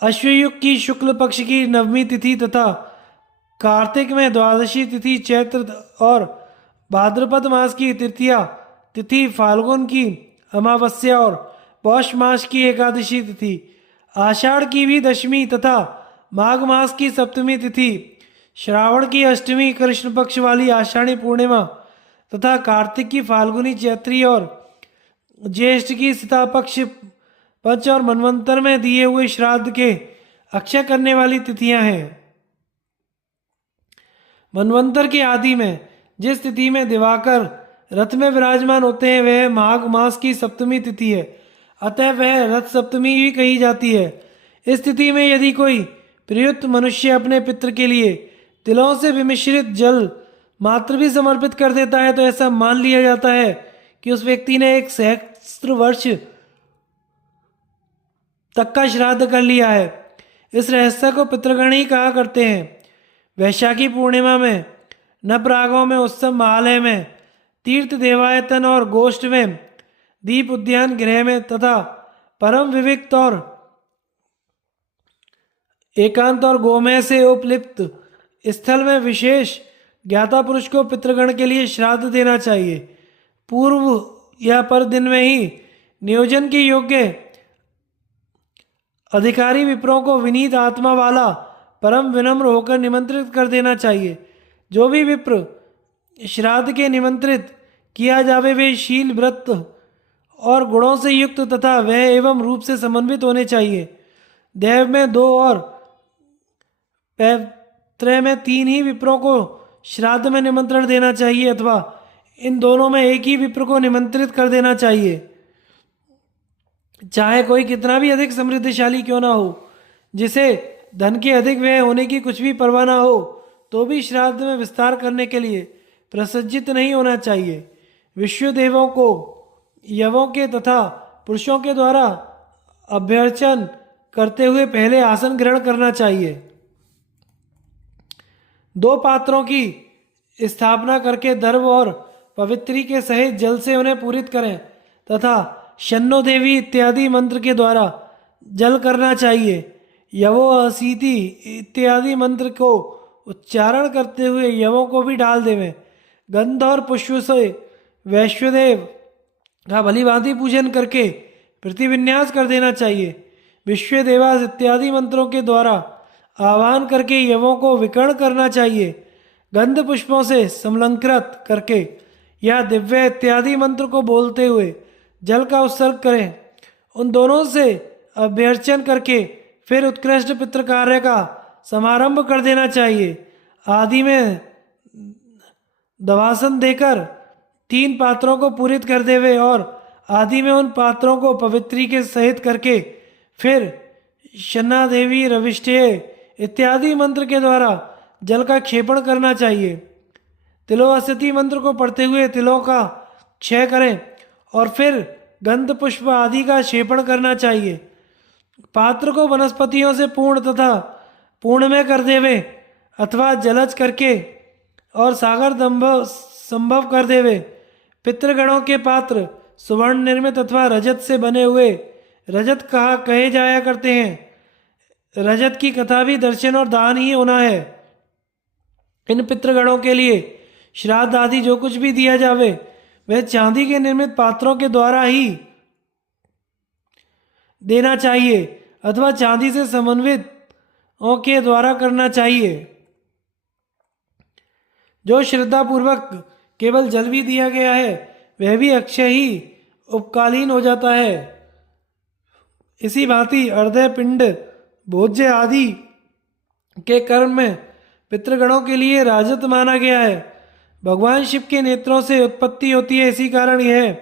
अश्वयुग की शुक्ल पक्ष की नवमी तिथि तथा कार्तिक में द्वादशी तिथि चैत्र और भाद्रपद मास की तृतीया तिथि फाल्गुन की अमावस्या और पौष मास की एकादशी तिथि आषाढ़ की भी दशमी तथा माघ मास की सप्तमी तिथि श्रावण की अष्टमी कृष्ण पक्ष वाली आषाढ़ी पूर्णिमा तथा कार्तिक की फाल्गुनी चैत्री और ज्येष्ठ की सीता पक्ष पंच और मनवंतर में दिए हुए श्राद्ध के अक्षय करने वाली तिथियां हैं। मनवंतर के आदि में जिस तिथि में दिवाकर रथ में विराजमान होते हैं वह माघ मास की सप्तमी तिथि है, अतः वह रथ सप्तमी भी कही जाती है। इस तिथि में यदि कोई प्रयुक्त मनुष्य अपने पितृ के लिए तिलों से विमिश्रित जल मात्र भी समर्पित कर देता है तो ऐसा मान लिया जाता है कि उस व्यक्ति ने 1 सहस्त्र वर्ष तक का श्राद्ध कर लिया है। इस रहस्य को पितृगण ही कहा करते हैं। वैशाखी पूर्णिमा में नवरागों में उत्सव महालय में तीर्थ देवायतन और गोष्ठ में दीप उद्यान गृह में तथा परम विविक्त और एकांत और गोमय से उपलिप्त स्थल में विशेष ज्ञाता पुरुष को पितृगण के लिए श्राद्ध देना चाहिए। पूर्व या पर दिन में ही नियोजन के योग्य अधिकारी विप्रों को विनीत आत्मा वाला परम विनम्र होकर निमंत्रित कर देना चाहिए। जो भी विप्र श्राद्ध के निमंत्रित किया जावे वे शील व्रत और गुणों से युक्त तथा वह एवं रूप से समन्वित होने चाहिए। देव में 2 और पैत्रय में 3 ही विप्रों को श्राद्ध में निमंत्रण देना चाहिए अथवा इन दोनों में एक ही विप्र को निमंत्रित कर देना चाहिए। चाहे कोई कितना भी अधिक समृद्धशाली क्यों ना हो, जिसे धन के अधिक व्यय होने की कुछ भी परवाह ना हो, तो भी श्राद्ध में विस्तार करने के लिए प्रसज्जित नहीं होना चाहिए। विश्व देवों को यवों के तथा पुरुषों के द्वारा अभ्यर्चन करते हुए पहले आसन ग्रहण करना चाहिए। 2 पात्रों की स्थापना करके दर्भ और पवित्री के सहित जल से उन्हें पूरित करें तथा शन्नो देवी इत्यादि मंत्र के द्वारा जल करना चाहिए। यवो असीति इत्यादि मंत्र को उच्चारण करते हुए यवों को भी डाल देवें। गंध और पुष्प से वैश्वदेव का भली भांति पूजन करके प्रतिविन्यास कर देना चाहिए। विश्व देवास इत्यादि मंत्रों के द्वारा आह्वान करके यवों को विकर्ण करना चाहिए। गंध पुष्पों से समलंकृत करके या दिव्य इत्यादि मंत्र को बोलते हुए जल का उत्सर्ग करें। उन दोनों से अभ्यर्चन करके फिर उत्कृष्ट पितृ कार्य का समारंभ कर देना चाहिए। आदि में दवासन देकर 3 पात्रों को पूरित कर देवे और आदि में उन पात्रों को पवित्री के सहित करके फिर शन्ना देवी रविष्ठेय इत्यादि मंत्र के द्वारा जल का क्षेपण करना चाहिए। तिलोअस्ति मंत्र को पढ़ते हुए तिलों का क्षय करें और फिर गंध पुष्प आदि का क्षेपण करना चाहिए। पात्र को वनस्पतियों से पूर्ण तथा पूर्ण में कर देवे अथवा जलज करके और सागर दंभ संभव कर देवे। पितृगणों के पात्र सुवर्ण निर्मित अथवा रजत से बने हुए रजत कहे जाया करते हैं। रजत की कथा भी दर्शन और दान ही होना है। इन पितृगणों के लिए श्राद्ध आदि जो कुछ भी दिया जावे वह चांदी के निर्मित पात्रों के द्वारा ही देना चाहिए अथवा चांदी से समन्वित के द्वारा करना चाहिए। जो श्रद्धा पूर्वक केवल जल भी दिया गया है वह भी अक्षय ही उपकालीन हो जाता है। इसी भांति अर्धय पिंड भोज्य आदि के कर्म में पितृगणों के लिए राजत माना गया है। भगवान शिव के नेत्रों से उत्पत्ति होती है, इसी कारण यह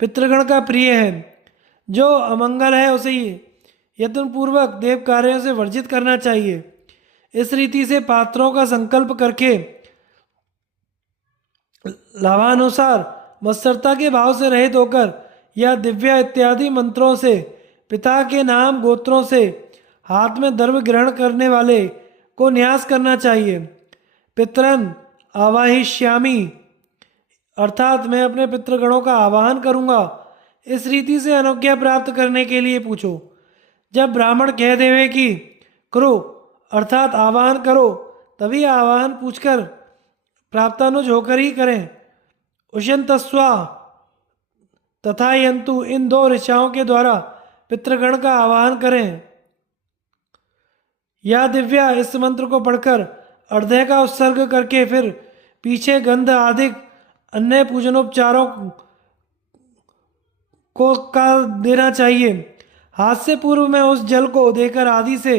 पितृगण का प्रिय है। जो अमंगल है उसे यत्न पूर्वक देव कार्यों से वर्जित करना चाहिए। इस रीति से पात्रों का संकल्प करके लाभानुसार मत्सरता के भाव से रहित होकर या दिव्या इत्यादि मंत्रों से पिता के नाम गोत्रों से हाथ में दर्भ ग्रहण करने वाले को न्यास करना चाहिए। पितरन आवाहिष्यामी अर्थात मैं अपने पितृगणों का आवाहन करूंगा, इस रीति से अनुज्ञा प्राप्त करने के लिए पूछो। जब ब्राह्मण कह देवे कि करो अर्थात आवाहन करो, तभी आवाहन पूछकर प्राप्तानुज होकर ही करें। उशंतस्वा तथा यंतु इन 2 ऋचाओं के द्वारा पितृगण का आवाहन करें। या दिव्या इस मंत्र को पढ़कर अर्धय का उत्सर्ग करके फिर पीछे गंध आदि अन्य पूजनोपचारों को का देना चाहिए। हाथ से पूर्व में उस जल को देकर आदि से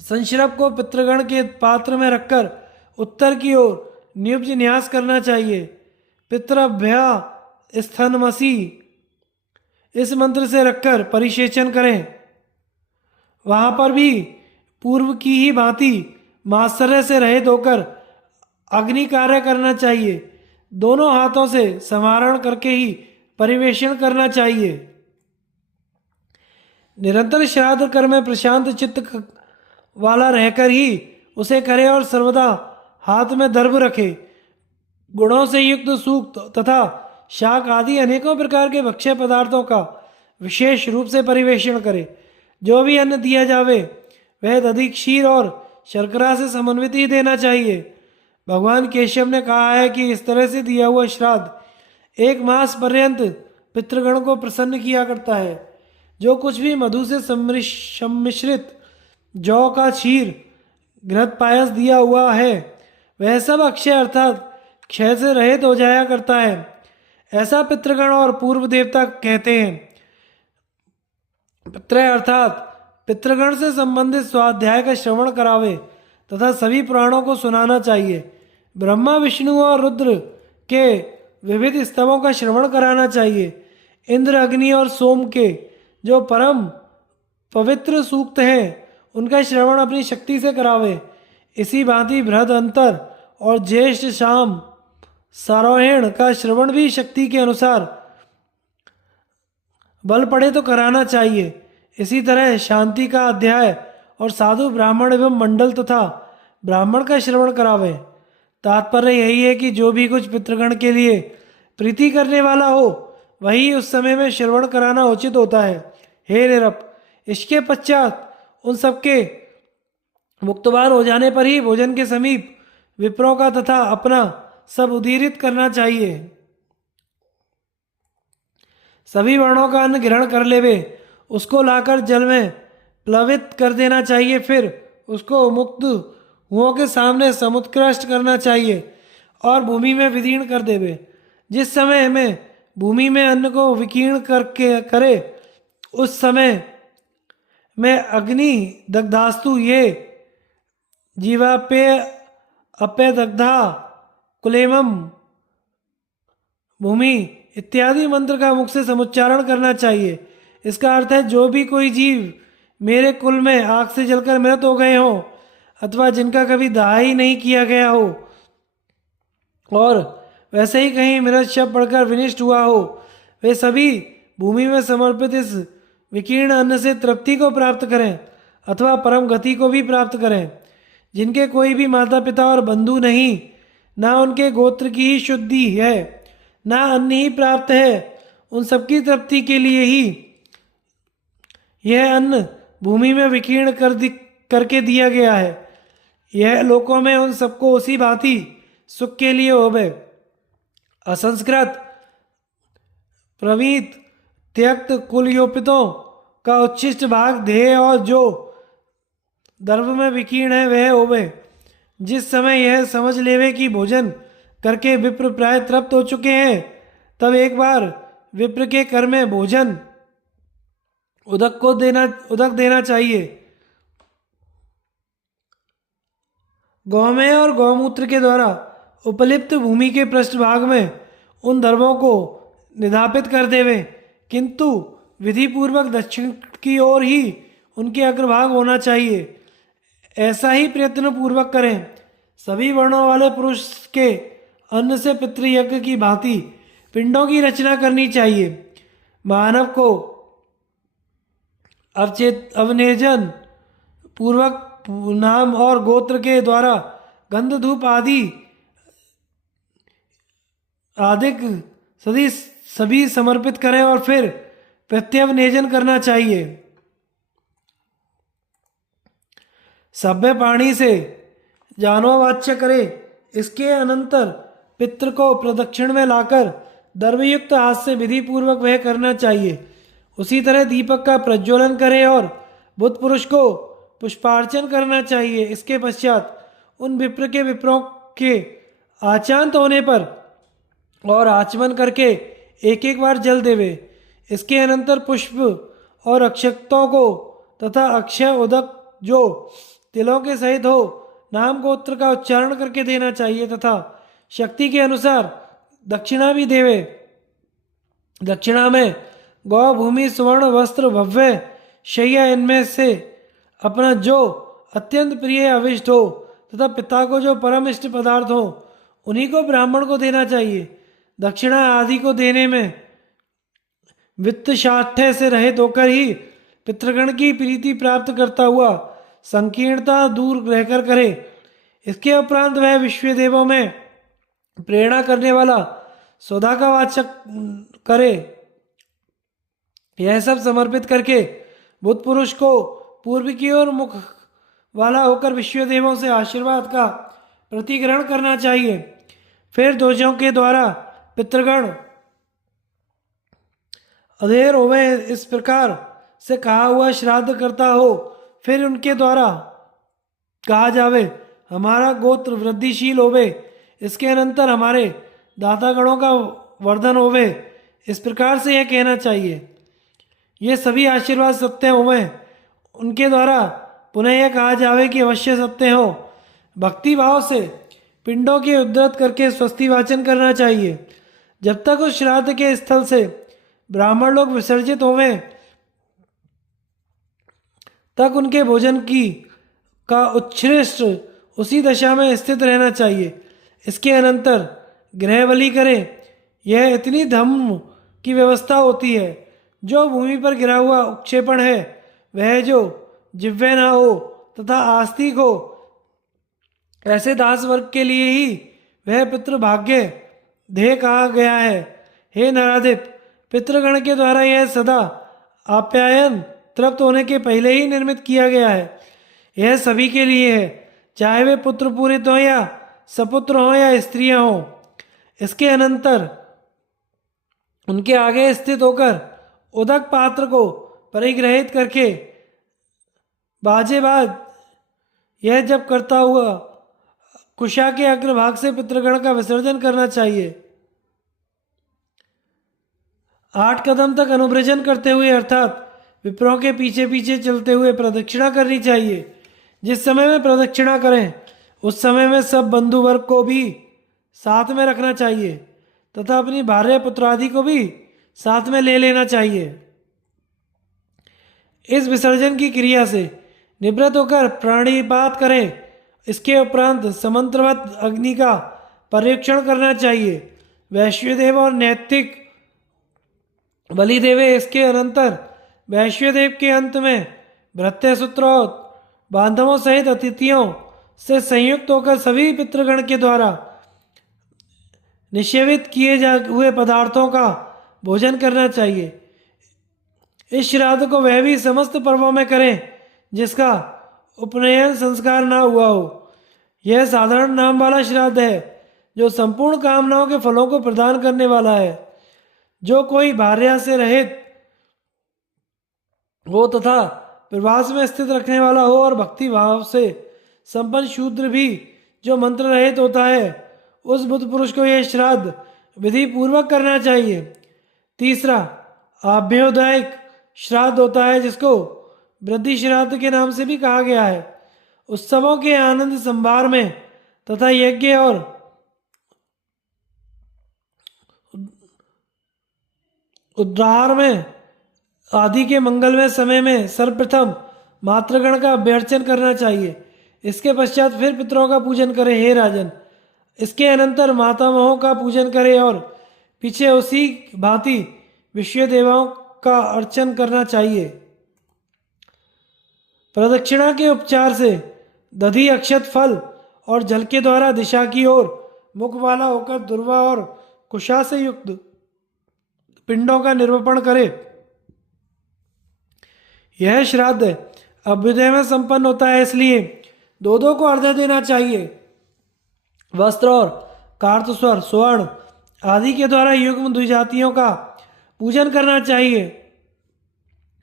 संश्रब को पितृगण के पात्र में रखकर उत्तर की ओर नियुब्ज न्यास करना चाहिए। पितृभ्या स्थनमसी इस मंत्र से रखकर परिशेचन करें। वहां पर भी पूर्व की ही भांति मात्सर्य से रहित होकर अग्नि कार्य करना चाहिए। दोनों हाथों से समारण करके ही परिवेशन करना चाहिए। निरंतर श्राद्ध कर्म में प्रशांत चित्त वाला रहकर ही उसे करे और सर्वदा हाथ में दर्भ रखे। गुणों से युक्त सूक्त तथा शाक आदि अनेकों प्रकार के भक्ष्य पदार्थों का विशेष रूप से परिवेषण करे। जो भी अन्न दिया जावे वह दधि क्षीर और शर्करा से समन्वित ही देना चाहिए। भगवान केशव ने कहा है कि इस तरह से दिया हुआ श्राद्ध 1 मास पर्यंत पितृगण को प्रसन्न किया करता है। जो कुछ भी मधु से सम्मिश्रित जौ का क्षीर घृत पायस दिया हुआ है वह सब अक्षय अर्थात क्षय से रहित हो जाया करता है, ऐसा पितृगण और पूर्व देवता कहते हैं। पितृ अर्थात पितृगण से संबंधित स्वाध्याय का श्रवण करावे तथा सभी पुराणों को सुनाना चाहिए। ब्रह्मा विष्णु और रुद्र के विविध स्तवों का श्रवण कराना चाहिए। इंद्र, अग्नि और सोम के जो परम पवित्र सूक्त हैं उनका श्रवण अपनी शक्ति से करावे। इसी भांति बृहद अंतर और ज्येष्ठ शाम सारोहण का श्रवण भी शक्ति के अनुसार बल पड़े तो कराना चाहिए। इसी तरह शांति का अध्याय और साधु ब्राह्मण एवं मंडल तथा ब्राह्मण का श्रवण करावे। तात्पर्य यही है कि जो भी कुछ पितृगण के लिए प्रीति करने वाला हो वही उस समय में श्रवण कराना उचित होता है। हे निरप, इसके पश्चात उन सबके मुक्तबार हो जाने पर ही भोजन के समीप विप्रों का तथा अपना सब उदीरित करना चाहिए। सभी वर्णों का अन्न ग्रहण कर लेवे, उसको लाकर जल में प्लवित कर देना चाहिए। फिर उसको मुक्त हुओं के सामने समुत्कृष्ट करना चाहिए और भूमि में विदीर्ण कर देवे। जिस समय में भूमि में अन्न को विकीर्ण करके करे उस समय में अग्नि दग्धास्तु ये जीवाप्य अप्य दग्धा कुलेमम भूमि इत्यादि मंत्र का मुख से समुच्चारण करना चाहिए। इसका अर्थ है जो भी कोई जीव मेरे कुल में आग से जलकर मृत हो गए हों अथवा जिनका कभी दाह ही नहीं किया गया हो और वैसे ही कहीं मृत शब्द पढ़कर विनिष्ट हुआ हो, वे सभी भूमि में समर्पित इस विकीर्ण अन्न से तृप्ति को प्राप्त करें अथवा परम गति को भी प्राप्त करें। जिनके कोई भी माता पिता और बंधु नहीं, ना उनके गोत्र की ही शुद्धि है, ना अन्न ही प्राप्त है, उन सबकी तृप्ति के लिए ही यह अन्न भूमि में विकीर्ण करके दिया गया है। यह लोकों में उन सबको उसी भांति सुख के लिए होवे। असंस्कृत प्रवीत त्यक्त कुलयोपितों का उच्छिष्ट भाग देह और जो दर्भ में विकीर्ण है वह होवे। जिस समय यह समझ लेवे कि भोजन करके विप्र प्राय तृप्त हो चुके हैं, तब एक बार विप्र के कर में भोजन उदक देना चाहिए। गौमय और गौमूत्र के द्वारा उपलिप्त भूमि के पृष्ठभाग में उन दर्भों को निधापित कर देवे, किंतु विधि पूर्वक दक्षिण की ओर ही उनके अग्रभाग होना चाहिए। ऐसा ही प्रयत्न पूर्वक करें। सभी वर्णों वाले पुरुष के अन्न से पितृयज्ञ की भांति पिंडों की रचना करनी चाहिए। मानव को अवनेजन पूर्वक नाम और गोत्र के द्वारा गंध धूप आदि आदिक सभी समर्पित करें और फिर प्रत्यवनेजन करना चाहिए। सभ्य पाणी से जानववाच्य करे। इसके अनंतर पितृ को प्रदक्षिण में लाकर दर्भयुक्त हाथ से विधि पूर्वक वह करना चाहिए। उसी तरह दीपक का प्रज्वलन करे और बुद्ध पुरुष को पुष्पार्चन करना चाहिए। इसके पश्चात उन विप्रों के आचांत होने पर और आचमन करके एक एक बार जल देवे। इसके अनंतर पुष्प और अक्षतों को तथा अक्षय उदक जो तिलों के सहित हो नाम गोत्र का उच्चारण करके देना चाहिए तथा शक्ति के अनुसार दक्षिणा भी देवे। दक्षिणा में गौ, भूमि, सुवर्ण, वस्त्र, भव्य शैया इनमें से अपना जो अत्यंत प्रिय अविष्ट हो तथा पिता को जो परम इष्ट पदार्थ हो उन्हीं को ब्राह्मण को देना चाहिए। दक्षिणा आदि को देने में वित्त शाठ्य से रहित होकर ही पितृगण की प्रीति प्राप्त करता हुआ संकीर्णता दूर रहकर करे। इसके उपरांत वह विश्व देवों में प्रेरणा करने वाला सौदा का वाचक करे। यह सब समर्पित करके बुद्ध पुरुष को पूर्व की ओर मुख वाला होकर विश्व देवों से आशीर्वाद का प्रतिग्रहण करना चाहिए। फिर दोषों के द्वारा पितृगण अधेर होवे इस प्रकार से कहा हुआ श्राद्ध करता हो। फिर उनके द्वारा कहा जावे हमारा गोत्र वृद्धिशील होवे। इसके अनंतर हमारे दातागणों का वर्धन होवे। इस प्रकार से यह कहना चाहिए। ये सभी आशीर्वाद सत्य होवे। उनके द्वारा पुनः यह कहा जावे कि अवश्य सत्य हो। भक्ति भाव से पिंडों की उद्धृत करके स्वस्ति वाचन करना चाहिए। जब तक उस श्राद्ध के स्थल से ब्राह्मण लोग विसर्जित होवें तक उनके भोजन की का उच्छृष्ट उसी दशा में स्थित रहना चाहिए। इसके अनंतर गृहबली करें। यह इतनी धम्म की व्यवस्था होती है। जो भूमि पर गिरा हुआ उपक्षेपण है वह जो जिव्य न हो तथा आस्तिक हो, ऐसे दास वर्ग के लिए ही वह पितृभाग्य देह कहा गया है। हे नराधिप, पितृगण के द्वारा यह सदा आप्यायन तृप्त होने के पहले ही निर्मित किया गया है। यह सभी के लिए है, चाहे वे पुत्र पूरित हों या सपुत्र हों या स्त्रियां हों। इसके अनंतर उनके आगे स्थित होकर उदक पात्र को परिग्रहित करके बाजे बाद यह जब करता हुआ कुशा के अग्रभाग से पितृगण का विसर्जन करना चाहिए। 8 कदम तक अनुभ्रजन करते हुए अर्थात विप्रों के पीछे पीछे चलते हुए प्रदक्षिणा करनी चाहिए। जिस समय में प्रदक्षिणा करें उस समय में सब बंधु वर्ग को भी साथ में रखना चाहिए तथा अपनी भार्य पुत्र आदि को भी साथ में ले लेना चाहिए। इस विसर्जन की क्रिया से निवृत्त होकर प्राणिपात करें। इसके उपरांत समंत्रवत अग्नि का परीक्षण करना चाहिए। वैश्वदेव और नैतिक बलिदेवे इसके अनंतर वैश्वदेव के अंत में भृत्यसूत्र और बांधवों सहित अतिथियों से संयुक्त होकर सभी पितृगण के द्वारा निषेवित किए हुए पदार्थों का भोजन करना चाहिए। इस श्राद्ध को वह भी समस्त पर्वों में करें जिसका उपनयन संस्कार ना हुआ हो। यह साधारण नाम वाला श्राद्ध है जो संपूर्ण कामनाओं के फलों को प्रदान करने वाला है। जो कोई भार्या से रहित हो तथा प्रवास में स्थित रखने वाला हो और भक्ति भाव से संपन्न शूद्र भी जो मंत्र रहित होता है, उस बुद्ध पुरुष को यह श्राद्ध विधि पूर्वक करना चाहिए। तीसरा आभ्योदयिक श्राद्ध होता है जिसको वृद्धि श्राद्ध के नाम से भी कहा गया है। उत्सवों के आनंद संभार में तथा यज्ञ और उद्धार में आदि के मंगलमय समय में सर्वप्रथम मातृगण का अभ्यर्चन करना चाहिए। इसके पश्चात फिर पितरों का पूजन करें। हे राजन, इसके अनंतर मातामहों का पूजन करें और पीछे उसी भांति विश्व देवाओं का अर्चन करना चाहिए। प्रदक्षिणा के उपचार से दधि अक्षत फल और जल के द्वारा दिशा की ओर मुख वाला होकर दुर्वा और कुशा से युक्त पिंडों का निरूपण करे। यह श्राद्ध अभ्युदय में संपन्न होता है, इसलिए दो को अर्घ्य देना चाहिए। वस्त्र और कार्तस्वर स्वर्ण आदि के द्वारा युग्म द्विजातियों का पूजन करना चाहिए।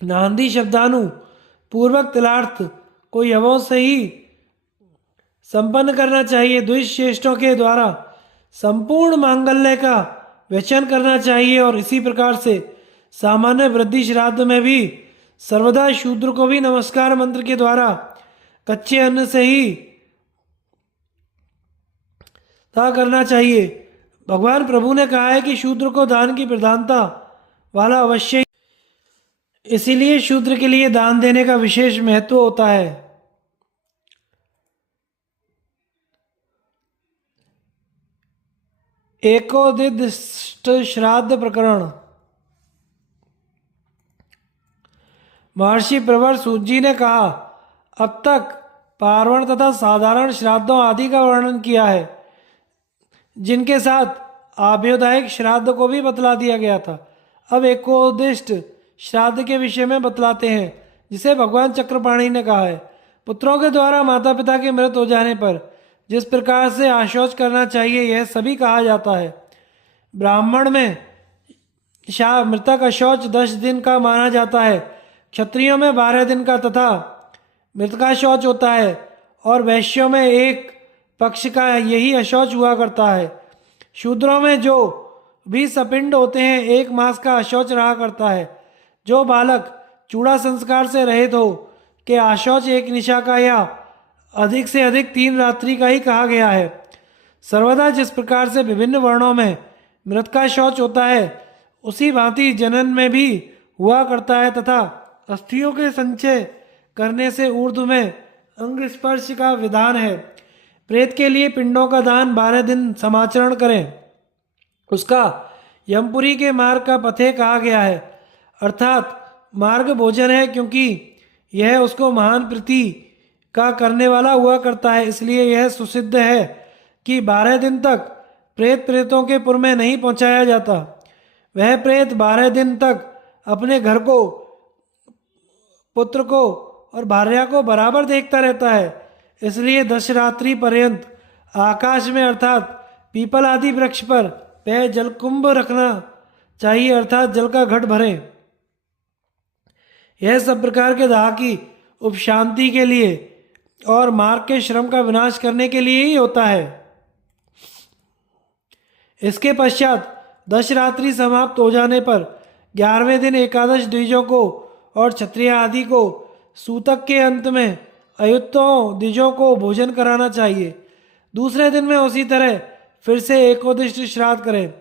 नांदी शब्दानु पूर्वक तिलार्थ को यवों से ही संपन्न करना चाहिए। द्विश्रेष्ठों के द्वारा संपूर्ण मांगल्य का वचन करना चाहिए और इसी प्रकार से सामान्य वृद्धि श्राद्ध में भी सर्वदा शूद्र को भी नमस्कार मंत्र के द्वारा कच्चे अन्न से ही ता करना चाहिए। भगवान प्रभु ने कहा है कि शूद्र को दान की प्रधानता वाला अवश्य, इसीलिए शूद्र के लिए दान देने का विशेष महत्व होता है। एकोदिष्ट श्राद्ध प्रकरण। महर्षि प्रवर सूत जी ने कहा, अब तक पार्वण तथा साधारण श्राद्धों आदि का वर्णन किया है जिनके साथ आभ्योदायिक श्राद्ध को भी बतला दिया गया था। अब एकोदिष्ट श्राद्ध के विषय में बतलाते हैं जिसे भगवान चक्रपाणी ने कहा है। पुत्रों के द्वारा माता पिता के मृत हो जाने पर जिस प्रकार से आशौच करना चाहिए यह सभी कहा जाता है। ब्राह्मण में मृतक अशौच 10 दिन का माना जाता है, क्षत्रियों में 12 दिन का तथा मृतका शौच होता है और वैश्यों में 1 पक्ष का यही अशौच हुआ करता है। शूद्रों में जो भी सपिंड होते हैं 1 मास का अशौच रहा करता है। जो बालक चूड़ा संस्कार से रहित हो के आशौच 1 निशा का या अधिक से अधिक 3 रात्रि का ही कहा गया है। सर्वदा जिस प्रकार से विभिन्न वर्णों में मृत का शौच होता है उसी भांति जनन में भी हुआ करता है तथा अस्थियों के संचय करने से ऊर्ध्व में अंग स्पर्श का विधान है। प्रेत के लिए पिंडों का दान 12 दिन समाचरण करें। उसका यमपुरी के मार्ग का पथे कहा गया है, अर्थात मार्ग भोजन है, क्योंकि यह उसको महान प्रीति का करने वाला हुआ करता है। इसलिए यह सुसिद्ध है कि 12 दिन तक प्रेत प्रेतों के पुर में नहीं पहुंचाया जाता। वह प्रेत 12 दिन तक अपने घर को, पुत्र को और भार्या को बराबर देखता रहता है। इसलिए 10 रात्रि पर्यंत आकाश में अर्थात पीपल आदि वृक्ष पर वह जलकुंभ रखना चाहिए, अर्थात जल का घट भरे। यह सब प्रकार के दाह की उपशांति के लिए और मार्ग के श्रम का विनाश करने के लिए ही होता है। इसके पश्चात 10 रात्रि समाप्त हो जाने पर 11वें दिन एकादश द्विजों को और क्षत्रिय आदि को सूतक के अंत में अयुक्तों द्विजों को भोजन कराना चाहिए। दूसरे दिन में उसी तरह फिर से एकोदिष्ट श्राद्ध करें।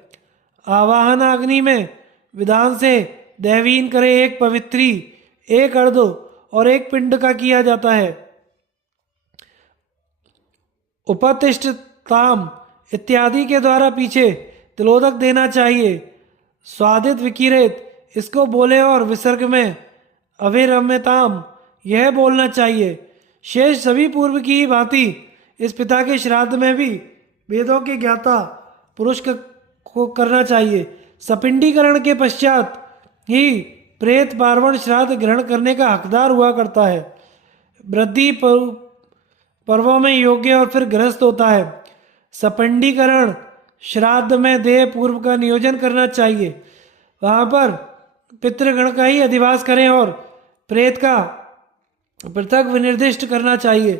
आवाहन अग्नि में विधान से दैवीन करे, एक पवित्री, एक अर्ध और एक पिंड का किया जाता है। उपतिष्ठताम इत्यादि के द्वारा पीछे तिलोदक देना चाहिए। स्वादित विकिरेत इसको बोले और विसर्ग में अविरम्यताम यह बोलना चाहिए। शेष सभी पूर्व की भांति इस पिता के श्राद्ध में भी वेदों के ज्ञाता पुरुष को करना चाहिए। सपिंडीकरण के पश्चात ही प्रेत पार्वण श्राद्ध ग्रहण करने का हकदार हुआ करता है। वृद्धि पर्वों में योग्य और फिर गृहस्थ होता है। सपिंडीकरण श्राद्ध में देह पूर्व का नियोजन करना चाहिए। वहाँ पर पितृगण का ही अधिवास करें और प्रेत का पृथक विनिर्दिष्ट करना चाहिए।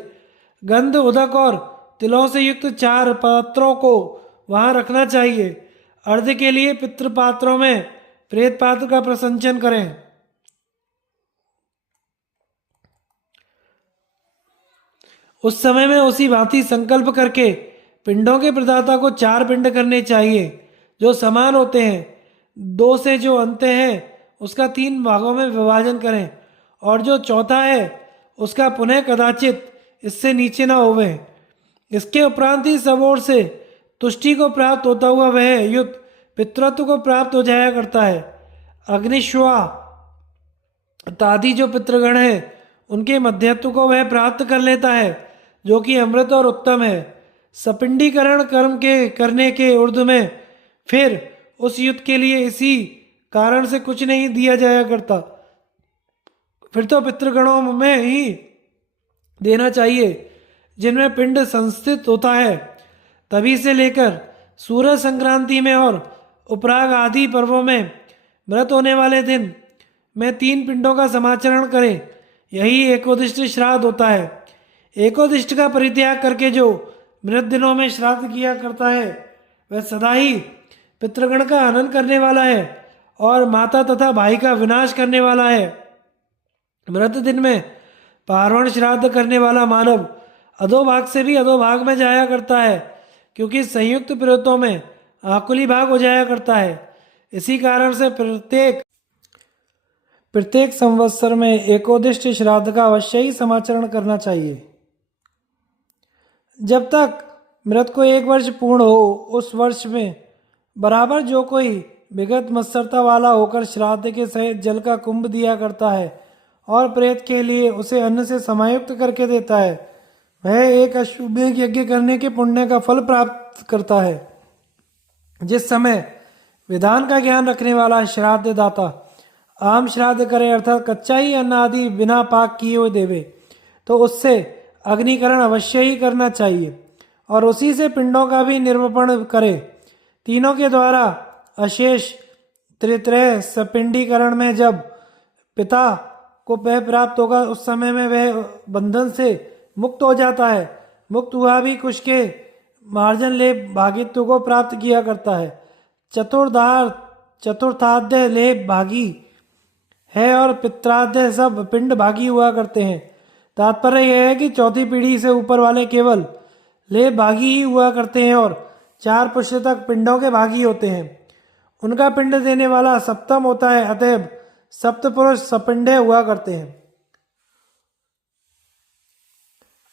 गंध, उदक और तिलों से युक्त 4 पात्रों को वहाँ रखना चाहिए। अर्ध के लिए पितृपात्रों में प्रेत पात्र का प्रसंचन करें। उस समय में उसी भांति संकल्प करके पिंडों के प्रदाता को 4 पिंड करने चाहिए जो समान होते हैं। 2 से जो अंत है उसका 3 भागों में विभाजन करें और जो चौथा है उसका पुनः कदाचित इससे नीचे ना होवे। इसके उपरांत ही सब ओर से तुष्टि को प्राप्त होता हुआ वह युद्ध पितृत्व को प्राप्त हो जाया करता है। अग्निश्वा तादि जो पितृगण है उनके मध्यत्व को वह प्राप्त कर लेता है, जो कि अमृत और उत्तम है। सपिंडीकरण कर्म के करने के ऊर्ध्व में फिर उस युद्ध के लिए इसी कारण से कुछ नहीं दिया जाया करता। फिर तो पितृगणों में ही देना चाहिए जिनमें पिंड संस्थित होता है। तभी से लेकर सूरज संक्रांति में और उपराग आदि पर्वों में मृत होने वाले दिन में 3 पिंडों का समाचरण करें। यही एकोदिष्ट श्राद्ध होता है। एकोदिष्ट का परित्याग करके जो मृत दिनों में श्राद्ध किया करता है वह सदा ही पितृगण का हनन करने वाला है और माता तथा भाई का विनाश करने वाला है। मृत दिन में पार्वण श्राद्ध करने वाला मानव अधोभाग से भी अधोभाग में जाया करता है, क्योंकि संयुक्त प्रेतों में आकुली भाग हो जाया करता है। इसी कारण से प्रत्येक संवत्सर में एकोदिष्ट श्राद्ध का अवश्य ही समाचरण करना चाहिए। जब तक मृत को 1 वर्ष पूर्ण हो, उस वर्ष में बराबर जो कोई विगत मत्सरता वाला होकर श्राद्ध के सहित जल का कुंभ दिया करता है और प्रेत के लिए उसे अन्न से समायुक्त करके देता है, वह एक अश्वमेध यज्ञ करने के पुण्य का फल प्राप्त करता है। जिस समय विधान का ज्ञान रखने वाला श्राद्ध दाता आम श्राद्ध करे, अर्थात कच्चा ही अन्न आदि बिना पाक किए हुए देवे, तो उससे अग्निकरण अवश्य ही करना चाहिए और उसी से पिंडों का भी निर्वपण करे। तीनों के द्वारा अशेष त्रित्रय सपिंडीकरण में जब पिता को वह प्राप्त होगा, उस समय में वह बंधन से मुक्त हो जाता है। मुक्त हुआ भी कुछ के मार्जन लेप भागित्व को प्राप्त किया करता है। चतुर्थाध्याय लेप भागी है और पित्राध्याय सब पिंड भागी हुआ करते हैं। तात्पर्य यह है कि चौथी पीढ़ी से ऊपर वाले केवल लेप भागी ही हुआ करते हैं और 4 पुष्य तक पिंडों के भागी होते हैं। उनका पिंड देने वाला सप्तम होता है, अतएव सप्तपुरुष सपिंडे हुआ करते हैं।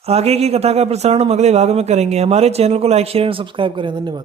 आगे की कथा का प्रसारण हम अगले भाग में करेंगे। हमारे चैनल को लाइक शेयर एंड सब्सक्राइब करें। धन्यवाद।